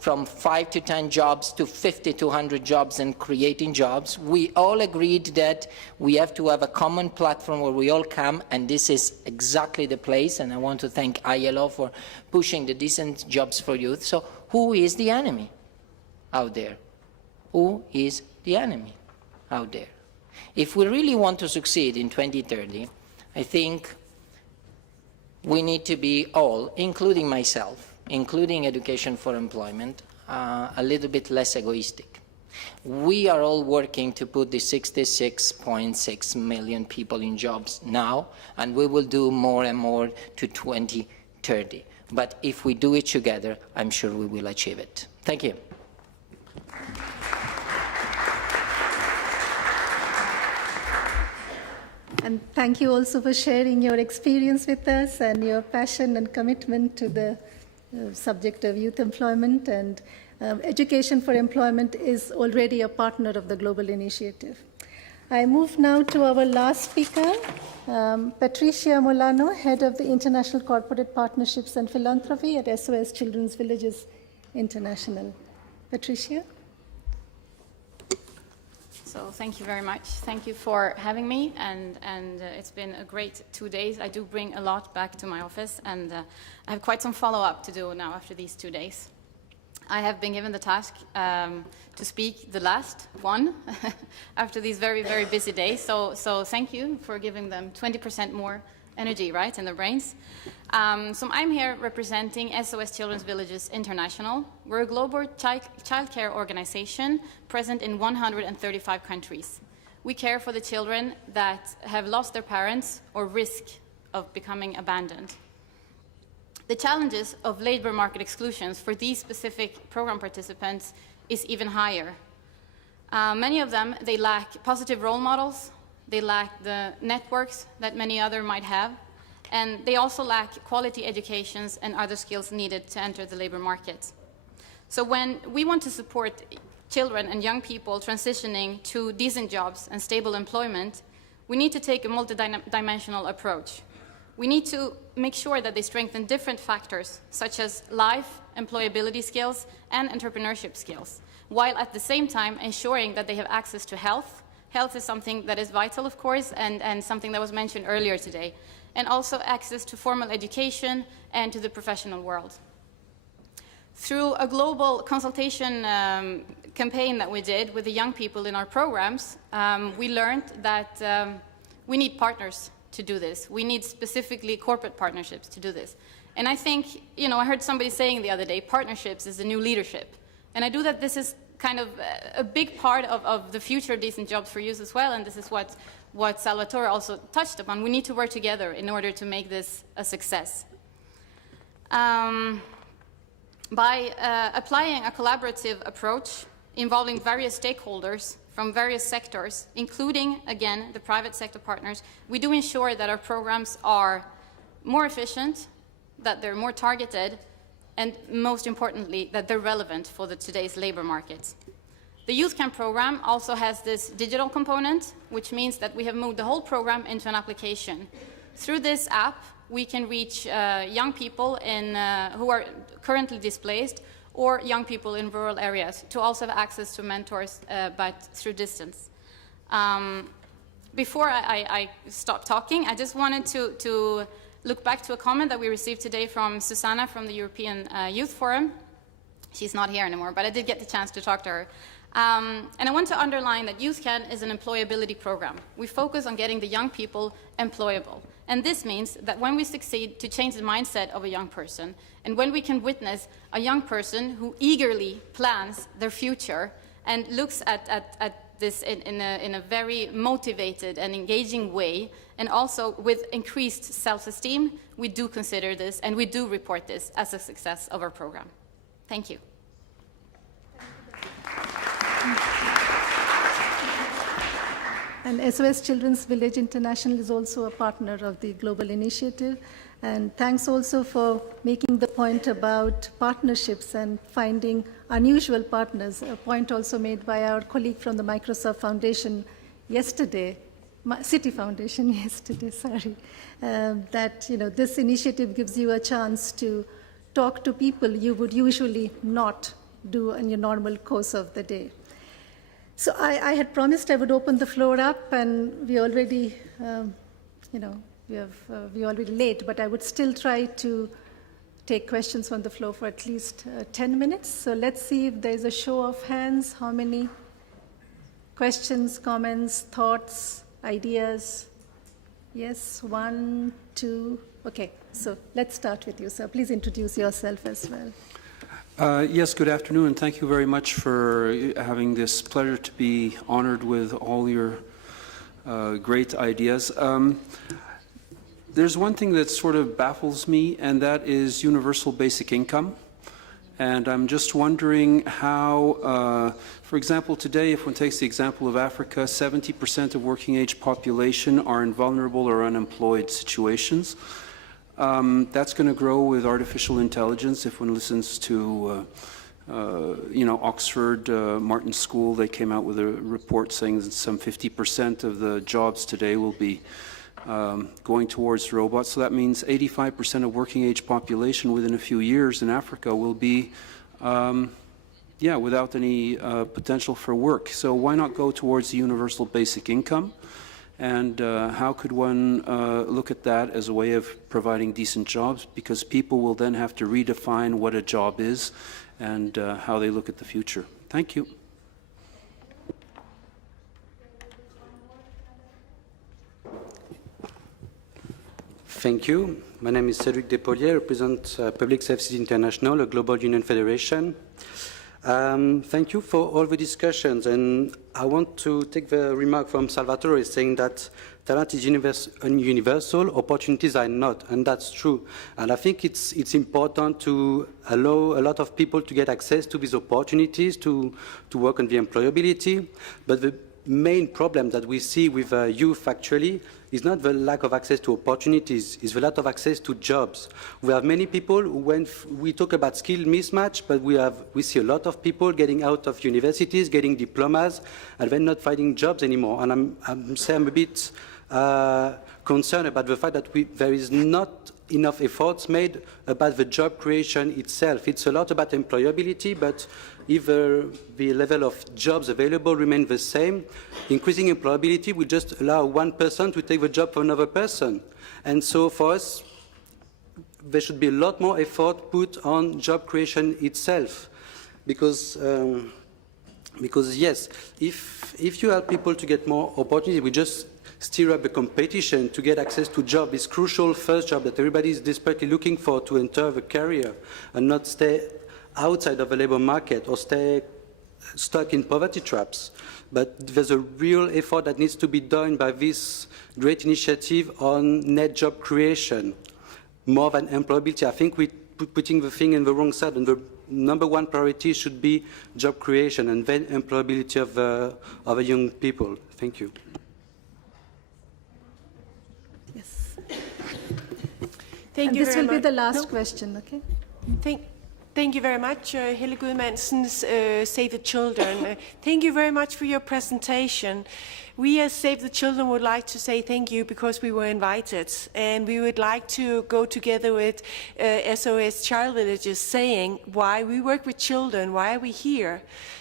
from 5 to 10 jobs to 50 to 100 jobs and creating jobs. We all agreed that we have to have a common platform where we all come, and this is exactly the place, and I want to thank ILO for pushing the decent jobs for youth. So who is the enemy out there? Who is the enemy out there? If we really want to succeed in 2030, I think we need to be all, including myself, including Education for Employment, a little bit less egoistic. We are all working to put the 66.6 million people in jobs now, and we will do more and more to 2030. But if we do it together, I'm sure we will achieve it. Thank you. And thank you also for sharing your experience with us and your passion and commitment to the subject of youth employment. And Education for Employment is already a partner of the global initiative. I move now to our last speaker, Patricia Molano, Head of the International Corporate Partnerships and Philanthropy at SOS Children's Villages International. Patricia? So thank you very much. Thank you for having me, and it's been a great 2 days. I do bring a lot back to my office, and I have quite some follow-up to do now after these 2 days. I have been given the task to speak the last one after these very, very busy days. So thank you for giving them 20% more energy, right, in their brains. So I'm here representing SOS Children's Villages International. We're a global childcare organization present in 135 countries. We care for the children that have lost their parents or risk of becoming abandoned. The challenges of labor market exclusions for these specific program participants is even higher. Many of them, they lack positive role models, they lack the networks that many others might have, and they also lack quality educations and other skills needed to enter the labor market. So when we want to support children and young people transitioning to decent jobs and stable employment, we need to take a multidimensional approach. We need to make sure that they strengthen different factors, such as life, employability skills, and entrepreneurship skills, while at the same time ensuring that they have access to health. Health is something that is vital, of course, and something that was mentioned earlier today, and also access to formal education and to the professional world. Through a global consultation campaign that we did with the young people in our programs, we learned that we need partners to do this. We need specifically corporate partnerships to do this. And I think, I heard somebody saying the other day, partnerships is the new leadership. And I do that this is kind of a big part of the future of decent jobs for youth as well, and this is what Salvatore also touched upon. We need to work together in order to make this a success. By applying a collaborative approach involving various stakeholders from various sectors, including, again, the private sector partners, we do ensure that our programs are more efficient, that they're more targeted, and most importantly, that they're relevant for today's labor market. The Youth Camp program also has this digital component, which means that we have moved the whole program into an application. Through this app, we can reach young people who are currently displaced, or young people in rural areas to also have access to mentors, but through distance. Before I stop talking, I just wanted to look back to a comment that we received today from Susanna from the European Youth Forum. She's not here anymore, but I did get the chance to talk to her. And I want to underline that YouthCan is an employability program. We focus on getting the young people employable. And this means that when we succeed to change the mindset of a young person, and when we can witness a young person who eagerly plans their future and looks at this in a very motivated and engaging way, and also with increased self-esteem, we do consider this and we do report this as a success of our program. Thank you. And SOS Children's Village International is also a partner of the global initiative. And thanks also for making the point about partnerships and finding unusual partners, a point also made by our colleague from the Microsoft Foundation yesterday, City Foundation yesterday, sorry, that this initiative gives you a chance to talk to people you would usually not do in your normal course of the day. So I had promised I would open the floor up, and we already, we're already late, but I would still try to take questions on the floor for at least 10 minutes. So let's see if there's a show of hands. How many questions, comments, thoughts, ideas? Yes, 1, 2. Okay, so let's start with you, sir. Please introduce yourself as well. Yes, good afternoon, and thank you very much for having this pleasure to be honored with all your great ideas. There's one thing that sort of baffles me, and that is universal basic income. And I'm just wondering how, for example, today, if one takes the example of Africa, 70% of working age population are in vulnerable or unemployed situations. That's going to grow with artificial intelligence. If one listens to, Oxford, Martin School, they came out with a report saying that some 50% of the jobs today will be going towards robots. So that means 85% of working age population within a few years in Africa will be, without any potential for work. So why not go towards the universal basic income? And how could one look at that as a way of providing decent jobs? Because people will then have to redefine what a job is and how they look at the future. Thank you. Thank you. My name is Cédric Despolier. I represent Public Services International, a global union federation. Thank you for all the discussions, and I want to take the remark from Salvatore saying that talent is universal, opportunities are not, and that's true. And I think it's important to allow a lot of people to get access to these opportunities, to work on the employability, but the main problem that we see with youth actually is not the lack of access to opportunities, it's the lack of access to jobs. We have many people who, when we talk about skill mismatch, but we see a lot of people getting out of universities, getting diplomas, and then not finding jobs anymore. And I'm a bit concerned about the fact that there is not enough efforts made about the job creation itself. It's a lot about employability, but if the level of jobs available remain the same, increasing employability will just allow one person to take the job for another person. And so for us, there should be a lot more effort put on job creation itself. Because yes, if you help people to get more opportunity, we just stir up the competition to get access to job, this crucial first job that everybody is desperately looking for to enter the career and not stay outside of the labor market or stay stuck in poverty traps. But there's a real effort that needs to be done by this great initiative on net job creation, more than employability. I think we're putting the thing in the wrong side, and the number one priority should be job creation and then employability of the young people. Thank you. Yes. Thank you this very will be much. the last question, okay? Thank you very much, Helle Gudmansen's Save the Children. Thank you very much for your presentation. We as Save the Children would like to say thank you because we were invited, and we would like to go together with SOS Child Villages saying why we work with children, why are we here?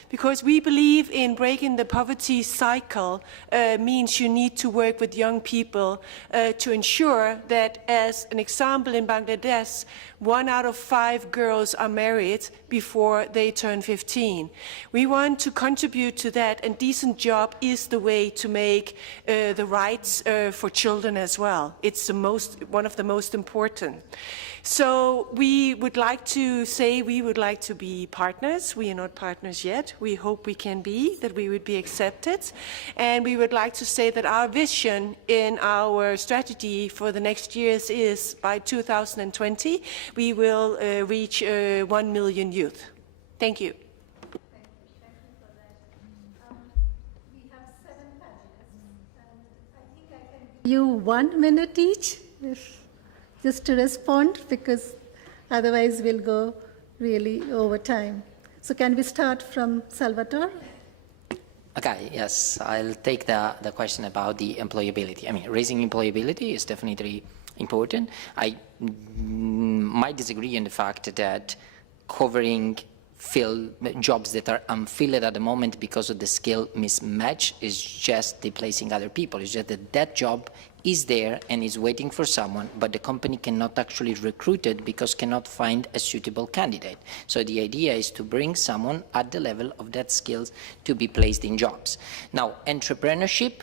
Because we believe in breaking the poverty cycle means you need to work with young people to ensure that, as an example in Bangladesh, 1 out of 5 girls are married before they turn 15. We want to contribute to that, and decent job is the way to make the rights for children as well. It's one of the most important. So we would like to say we would like to be partners. We are not partners yet. We hope we can be, that we would be accepted. And we would like to say that our vision in our strategy for the next years is by 2020, we will reach 1 million youth. Thank you. We have 7 panelists, you 1 minute each, just to respond, because otherwise we'll go really over time. So can we start from Salvatore? Okay, yes, I'll take the question about the employability. I mean, raising employability is definitely important. I might disagree in the fact that covering jobs that are unfilled at the moment because of the skill mismatch is just replacing other people. It's just that that job is there and is waiting for someone, but the company cannot actually recruit it because cannot find a suitable candidate. So the idea is to bring someone at the level of that skills to be placed in jobs. Now, entrepreneurship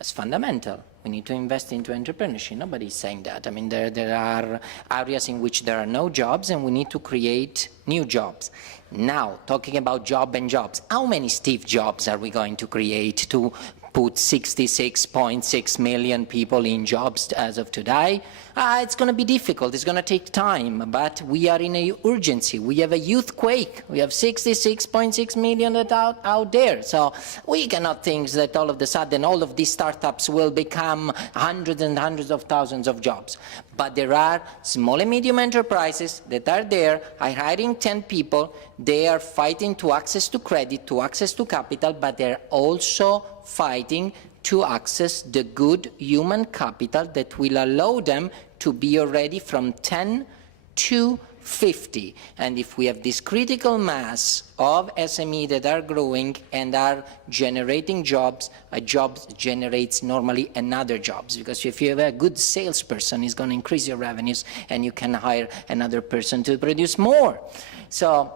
is fundamental. We need to invest into entrepreneurship. Nobody's saying that. I mean, there are areas in which there are no jobs, and we need to create new jobs. Now, talking about jobs, how many Steve Jobs are we going to create to put 66.6 million people in jobs as of today? It's going to be difficult. It's going to take time, but we are in a urgency. We have a youth quake. We have 66.6 million out there. So we cannot think that all of a sudden all of these startups will become hundreds and hundreds of thousands of jobs. But there are small and medium enterprises that are there, are hiring 10 people. They are fighting to access to credit, to access to capital, but they're also fighting to access the good human capital that will allow them to be already from 10 to 50. And if we have this critical mass of SME that are growing and are generating jobs, a job generates normally another jobs, because if you have a good salesperson, it's going to increase your revenues and you can hire another person to produce more. So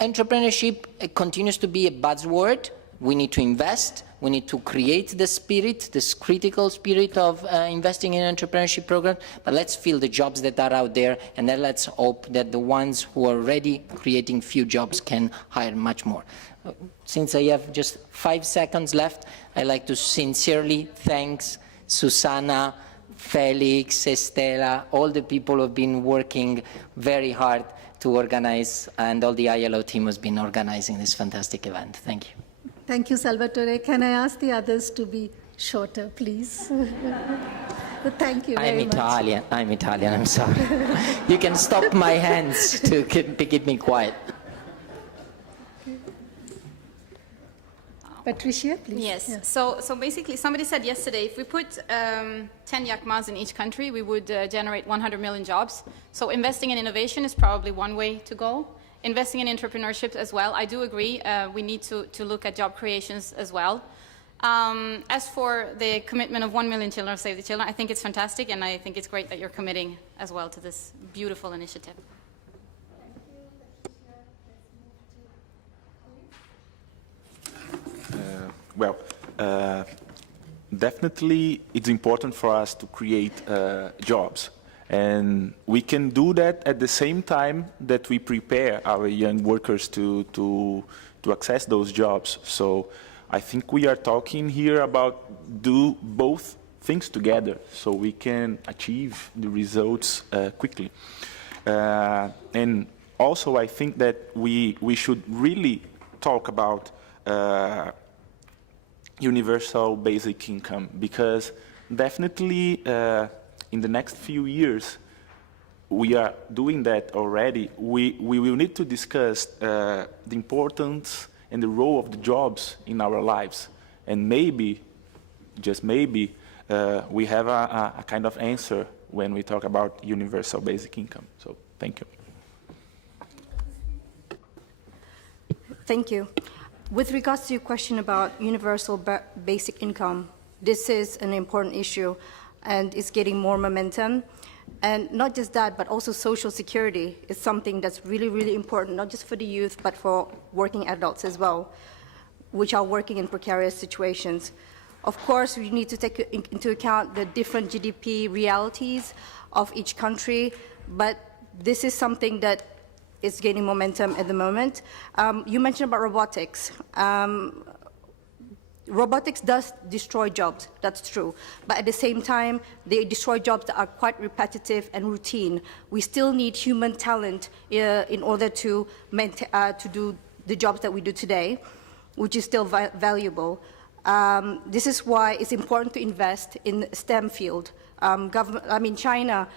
entrepreneurship continues to be a buzzword. We need to invest. We need to create the spirit, this critical spirit of investing in entrepreneurship programs, but let's fill the jobs that are out there, and then let's hope that the ones who are already creating few jobs can hire much more. Since I have just 5 seconds left, I'd like to sincerely thank Susanna, Felix, Estela, all the people who have been working very hard to organize, and all the ILO team has been organizing this fantastic event. Thank you. Thank you, Salvatore. Can I ask the others to be shorter, please? Thank you very much. I'm Italian, I'm sorry. You can stop my hands to keep me quiet. Patricia, please. Yes. Yeah. So basically, somebody said yesterday, if we put 10 Yakmas in each country, we would generate 100 million jobs. So investing in innovation is probably one way to go. Investing in entrepreneurship as well. I do agree. We need to look at job creations as well. As for the commitment of 1 million children, Save the Children, I think it's fantastic, and I think it's great that you're committing as well to this beautiful initiative. Definitely it's important for us to create jobs. And we can do that at the same time that we prepare our young workers to access those jobs. So I think we are talking here about do both things together so we can achieve the results quickly. And also I think that we should really talk about universal basic income, because definitely in the next few years, we are doing that already. We will need to discuss the importance and the role of the jobs in our lives. And maybe, just maybe, we have a kind of answer when we talk about universal basic income. So, thank you. Thank you. With regards to your question about universal basic income, this is an important issue, and it's getting more momentum. And not just that, but also social security is something that's really, really important, not just for the youth, but for working adults as well, which are working in precarious situations. Of course, we need to take into account the different GDP realities of each country, but this is something that is gaining momentum at the moment. You mentioned about robotics. Robotics does destroy jobs, that's true. But at the same time, they destroy jobs that are quite repetitive and routine. We still need human talent in order to do the jobs that we do today, which is still valuable. This is why it's important to invest in STEM field. China,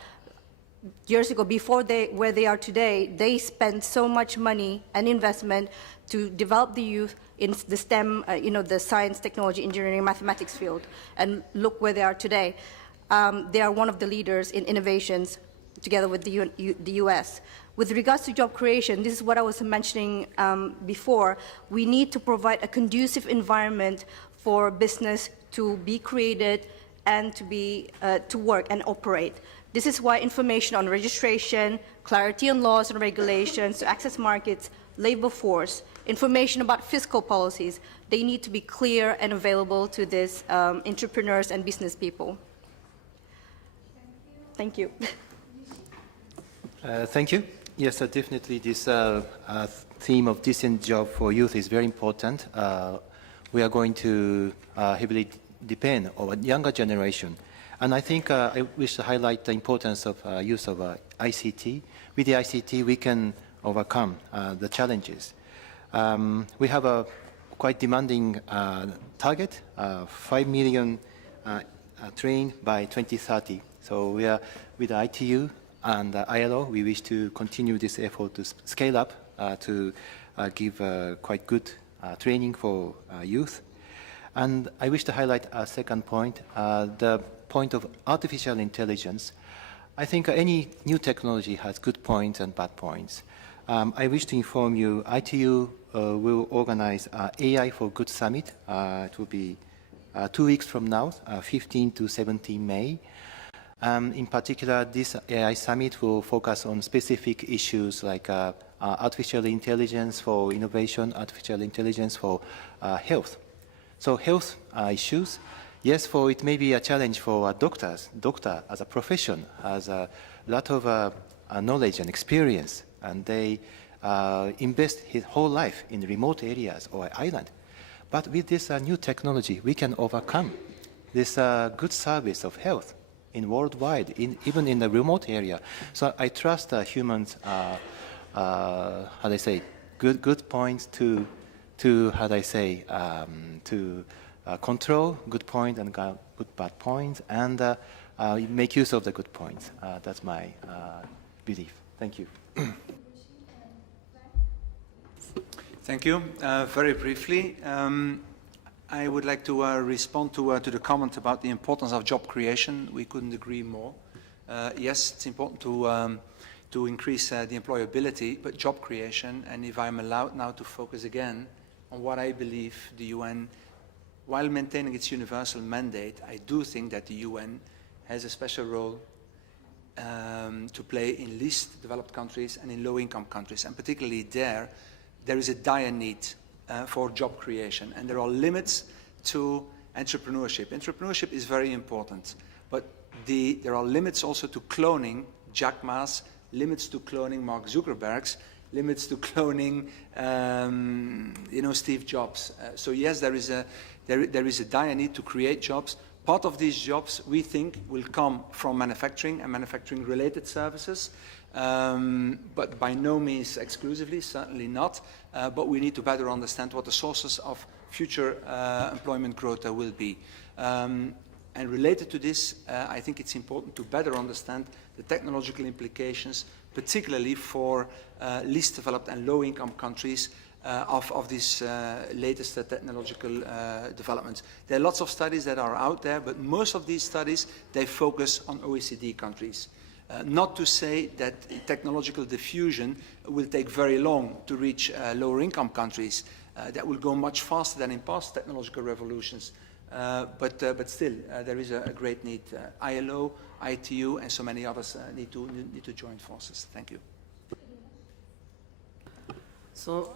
years ago, before where they are today, they spent so much money and investment to develop the youth in the STEM, the science, technology, engineering, mathematics field. And look where they are today. They are one of the leaders in innovations together with the US. With regards to job creation, this is what I was mentioning before. We need to provide a conducive environment for business to be created and to work and operate. This is why information on registration, clarity on laws and regulations to access markets, labor force, information about fiscal policies, they need to be clear and available to these entrepreneurs and business people. Thank you. Thank you. Yes, definitely this theme of decent job for youth is very important. We are going to heavily depend on younger generation. And I think I wish to highlight the importance of use of ICT. With the ICT, we can overcome the challenges. We have a quite demanding target, 5 million trained by 2030. So we are with ITU and ILO, we wish to continue this effort to scale up to give quite good training for youth. And I wish to highlight a second point, the point of artificial intelligence. I think any new technology has good points and bad points. I wish to inform you, ITU will organize AI for Good Summit. It will be 2 weeks from now, 15 to 17 May. In particular, this AI summit will focus on specific issues like artificial intelligence for innovation, artificial intelligence for health. So health issues, yes, for it may be a challenge for doctors. Doctor as a profession has a lot of knowledge and experience, and they invest his whole life in remote areas or island. But with this new technology, we can overcome this good service of health in worldwide, even in the remote area. So I trust humans, good points to control good points and good bad points, and make use of the good points. That's my belief. Thank you. Thank you. Very briefly, I would like to respond to the comment about the importance of job creation. We couldn't agree more. Yes, it's important to increase the employability, but job creation, and if I'm allowed now to focus again on what I believe the UN, while maintaining its universal mandate, I do think that the UN has a special role to play in least developed countries and in low-income countries, and particularly there is a dire need for job creation, and there are limits to entrepreneurship. Entrepreneurship is very important, but there are limits also to cloning Jack Ma's, limits to cloning Mark Zuckerberg's, limits to cloning, Steve Jobs. So yes, there is a dire need to create jobs. Part of these jobs, we think, will come from manufacturing and manufacturing-related services, but by no means exclusively, certainly not. But we need to better understand what the sources of future employment growth will be. And related to this, I think it's important to better understand the technological implications, particularly for least developed and low-income countries of these latest technological developments. There are lots of studies that are out there, but most of these studies, they focus on OECD countries. Not to say that technological diffusion will take very long to reach lower-income countries. That will go much faster than in past technological revolutions. But still, there is a great need. ILO, ITU, and so many others need to join forces. Thank you. So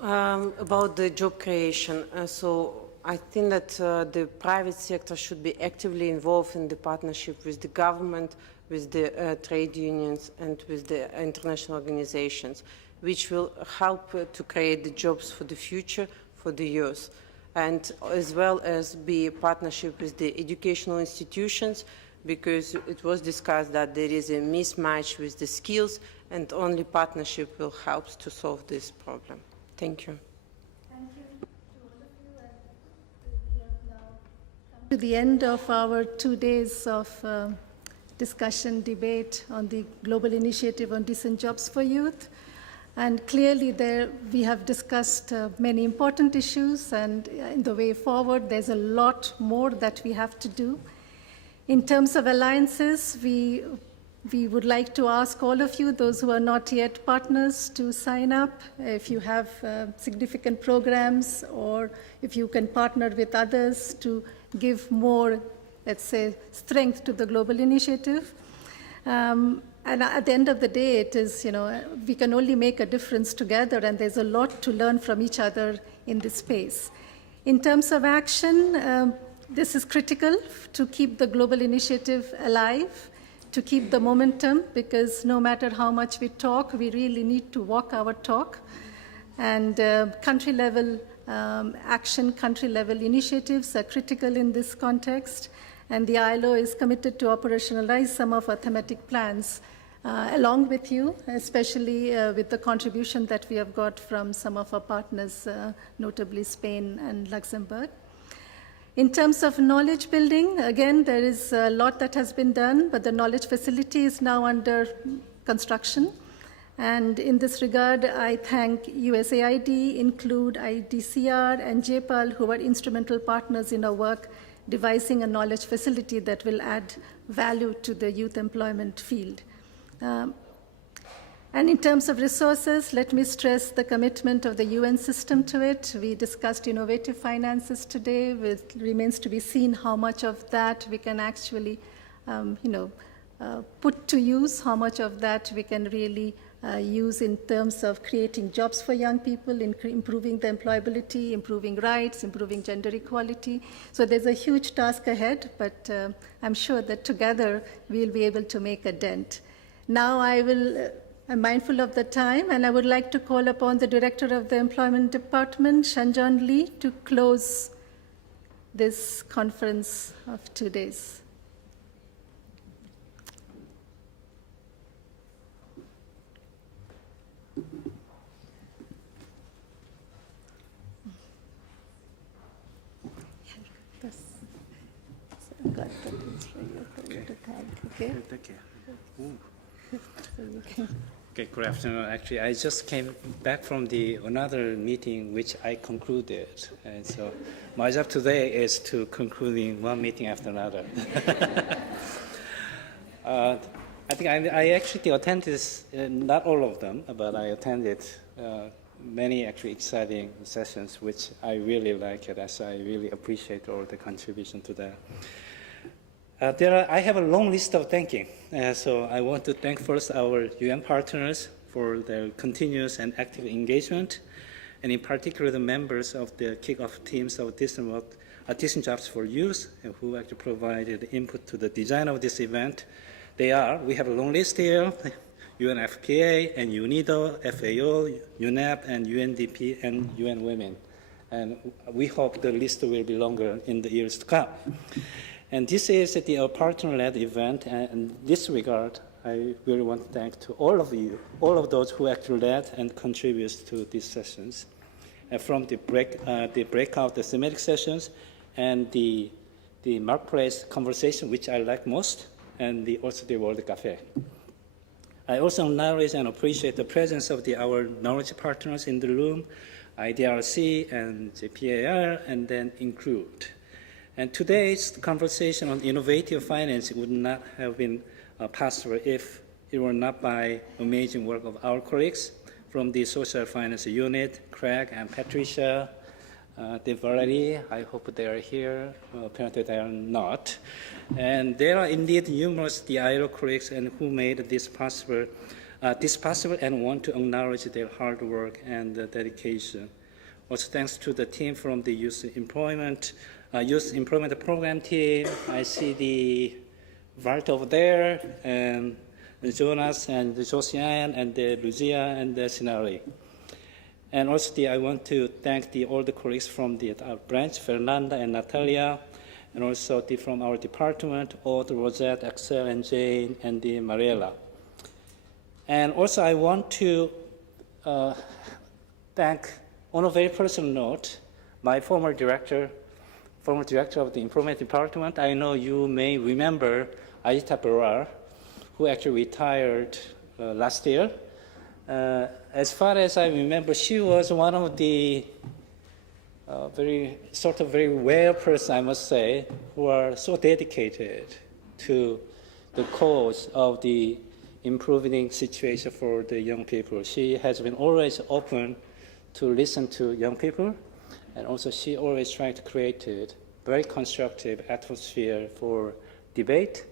about the job creation, so I think that the private sector should be actively involved in the partnership with the government, with the trade unions, and with the international organizations, which will help to create the jobs for the future for the youth, and as well as be a partnership with the educational institutions, because it was discussed that there is a mismatch with the skills, and only partnership will help to solve this problem. Thank you. Thank you to all of you, and we have now To the end of our 2 days of discussion, debate on the Global Initiative on Decent Jobs for Youth. And clearly there we have discussed many important issues, and in the way forward there's a lot more that we have to do. In terms of alliances, we would like to ask all of you, those who are not yet partners, to sign up. If you have significant programs, or if you can partner with others to give more, let's say, strength to the global initiative. And at the end of the day, it is, we can only make a difference together, and there's a lot to learn from each other in this space. In terms of action, this is critical to keep the global initiative alive, to keep the momentum, because no matter how much we talk, we really need to walk our talk. And country-level action, country-level initiatives are critical in this context. And the ILO is committed to operationalize some of our thematic plans along with you, especially with the contribution that we have got from some of our partners, notably Spain and Luxembourg. In terms of knowledge building, again, there is a lot that has been done, but the knowledge facility is now under construction. And in this regard, I thank USAID, Include, IDCR, and JPAL, who are instrumental partners in our work devising a knowledge facility that will add value to the youth employment field. And in terms of resources, let me stress the commitment of the UN system to it. We discussed innovative finances today. It remains to be seen how much of that we can actually put to use, how much of that we can really use in terms of creating jobs for young people, improving the employability, improving rights, improving gender equality. So there's a huge task ahead, but I'm sure that together we'll be able to make a dent. Now I'm mindful of the time, and I would like to call upon the Director of the Employment Department, Shanjon Lee, to close this conference of 2 days. Okay, good afternoon. Actually, I just came back from another meeting which I concluded. And so my job today is to concluding one meeting after another. I think I actually attended, not all of them, but I attended many actually exciting sessions, which I really like it, as I really appreciate all the contribution to that. I have a long list of thanking. So I want to thank first our UN partners for their continuous and active engagement, and in particular the members of the kickoff teams of Decent Jobs for Youth, who actually provided input to the design of this event. We have a long list here: UNFPA and UNIDO, FAO, UNEP, and UNDP, and UN Women. And we hope the list will be longer in the years to come. And this is a partner-led event, and in this regard, I really want to thank to all of you, all of those who actually led and contribute to these sessions, from the breakout, the thematic sessions, and the marketplace conversation, which I like most, and also the World Cafe. I also acknowledge and appreciate the presence of our knowledge partners in the room, IDRC and JPAR, and then Include. And today's conversation on innovative finance would not have been possible if it were not by amazing work of our colleagues from the Social Finance Unit, Craig and Patricia, Valerie. I hope they are here. Apparently they are not. And there are indeed numerous ILO colleagues and who made this possible, and want to acknowledge their hard work and dedication. Also thanks to the team from the Youth Employment Program team. I see the Vart over there, and Jonas and Josiane and Lucia and Sinari. And also I want to thank all the colleagues from our branch, Fernanda and Natalia, and also from our department, Aude, Rosette, Axel, and Jane, and Mariela. And also I want to thank, on a very personal note, my former director former director of the Employment Department. I know you may remember Ajita Barar, who actually retired last year. As far as I remember, she was one of the very rare person, I must say, who are so dedicated to the cause of the improving situation for the young people. She has been always open to listen to young people, and also she always tried to create a very constructive atmosphere for debate.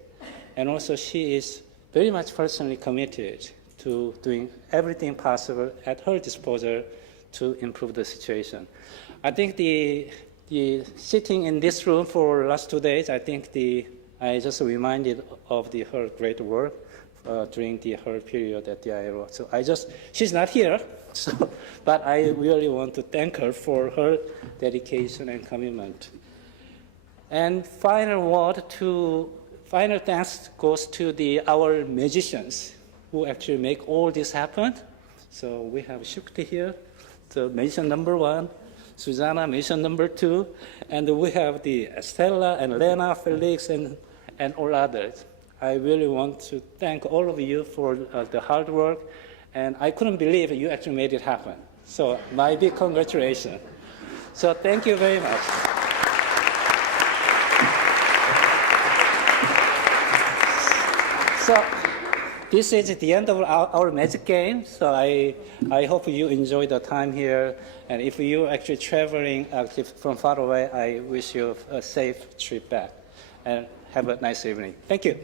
And also she is very much personally committed to doing everything possible at her disposal to improve the situation. I think the sitting in this room for the last 2 days, I think I just reminded of her great work during her period at the ILO. So she's not here, but I really want to thank her for her dedication and commitment. And final thanks goes to our musicians who actually make all this happen. So we have Shukti here, the musician number 1, Susanna, musician number 2, and we have the Estella and Lena, Felix, and all others. I really want to thank all of you for the hard work, and I couldn't believe you actually made it happen. So my big congratulations. So thank you very much. So this is the end of our magic game. So I hope you enjoy the time here. And if you're actually traveling from far away, I wish you a safe trip back. And have a nice evening. Thank you.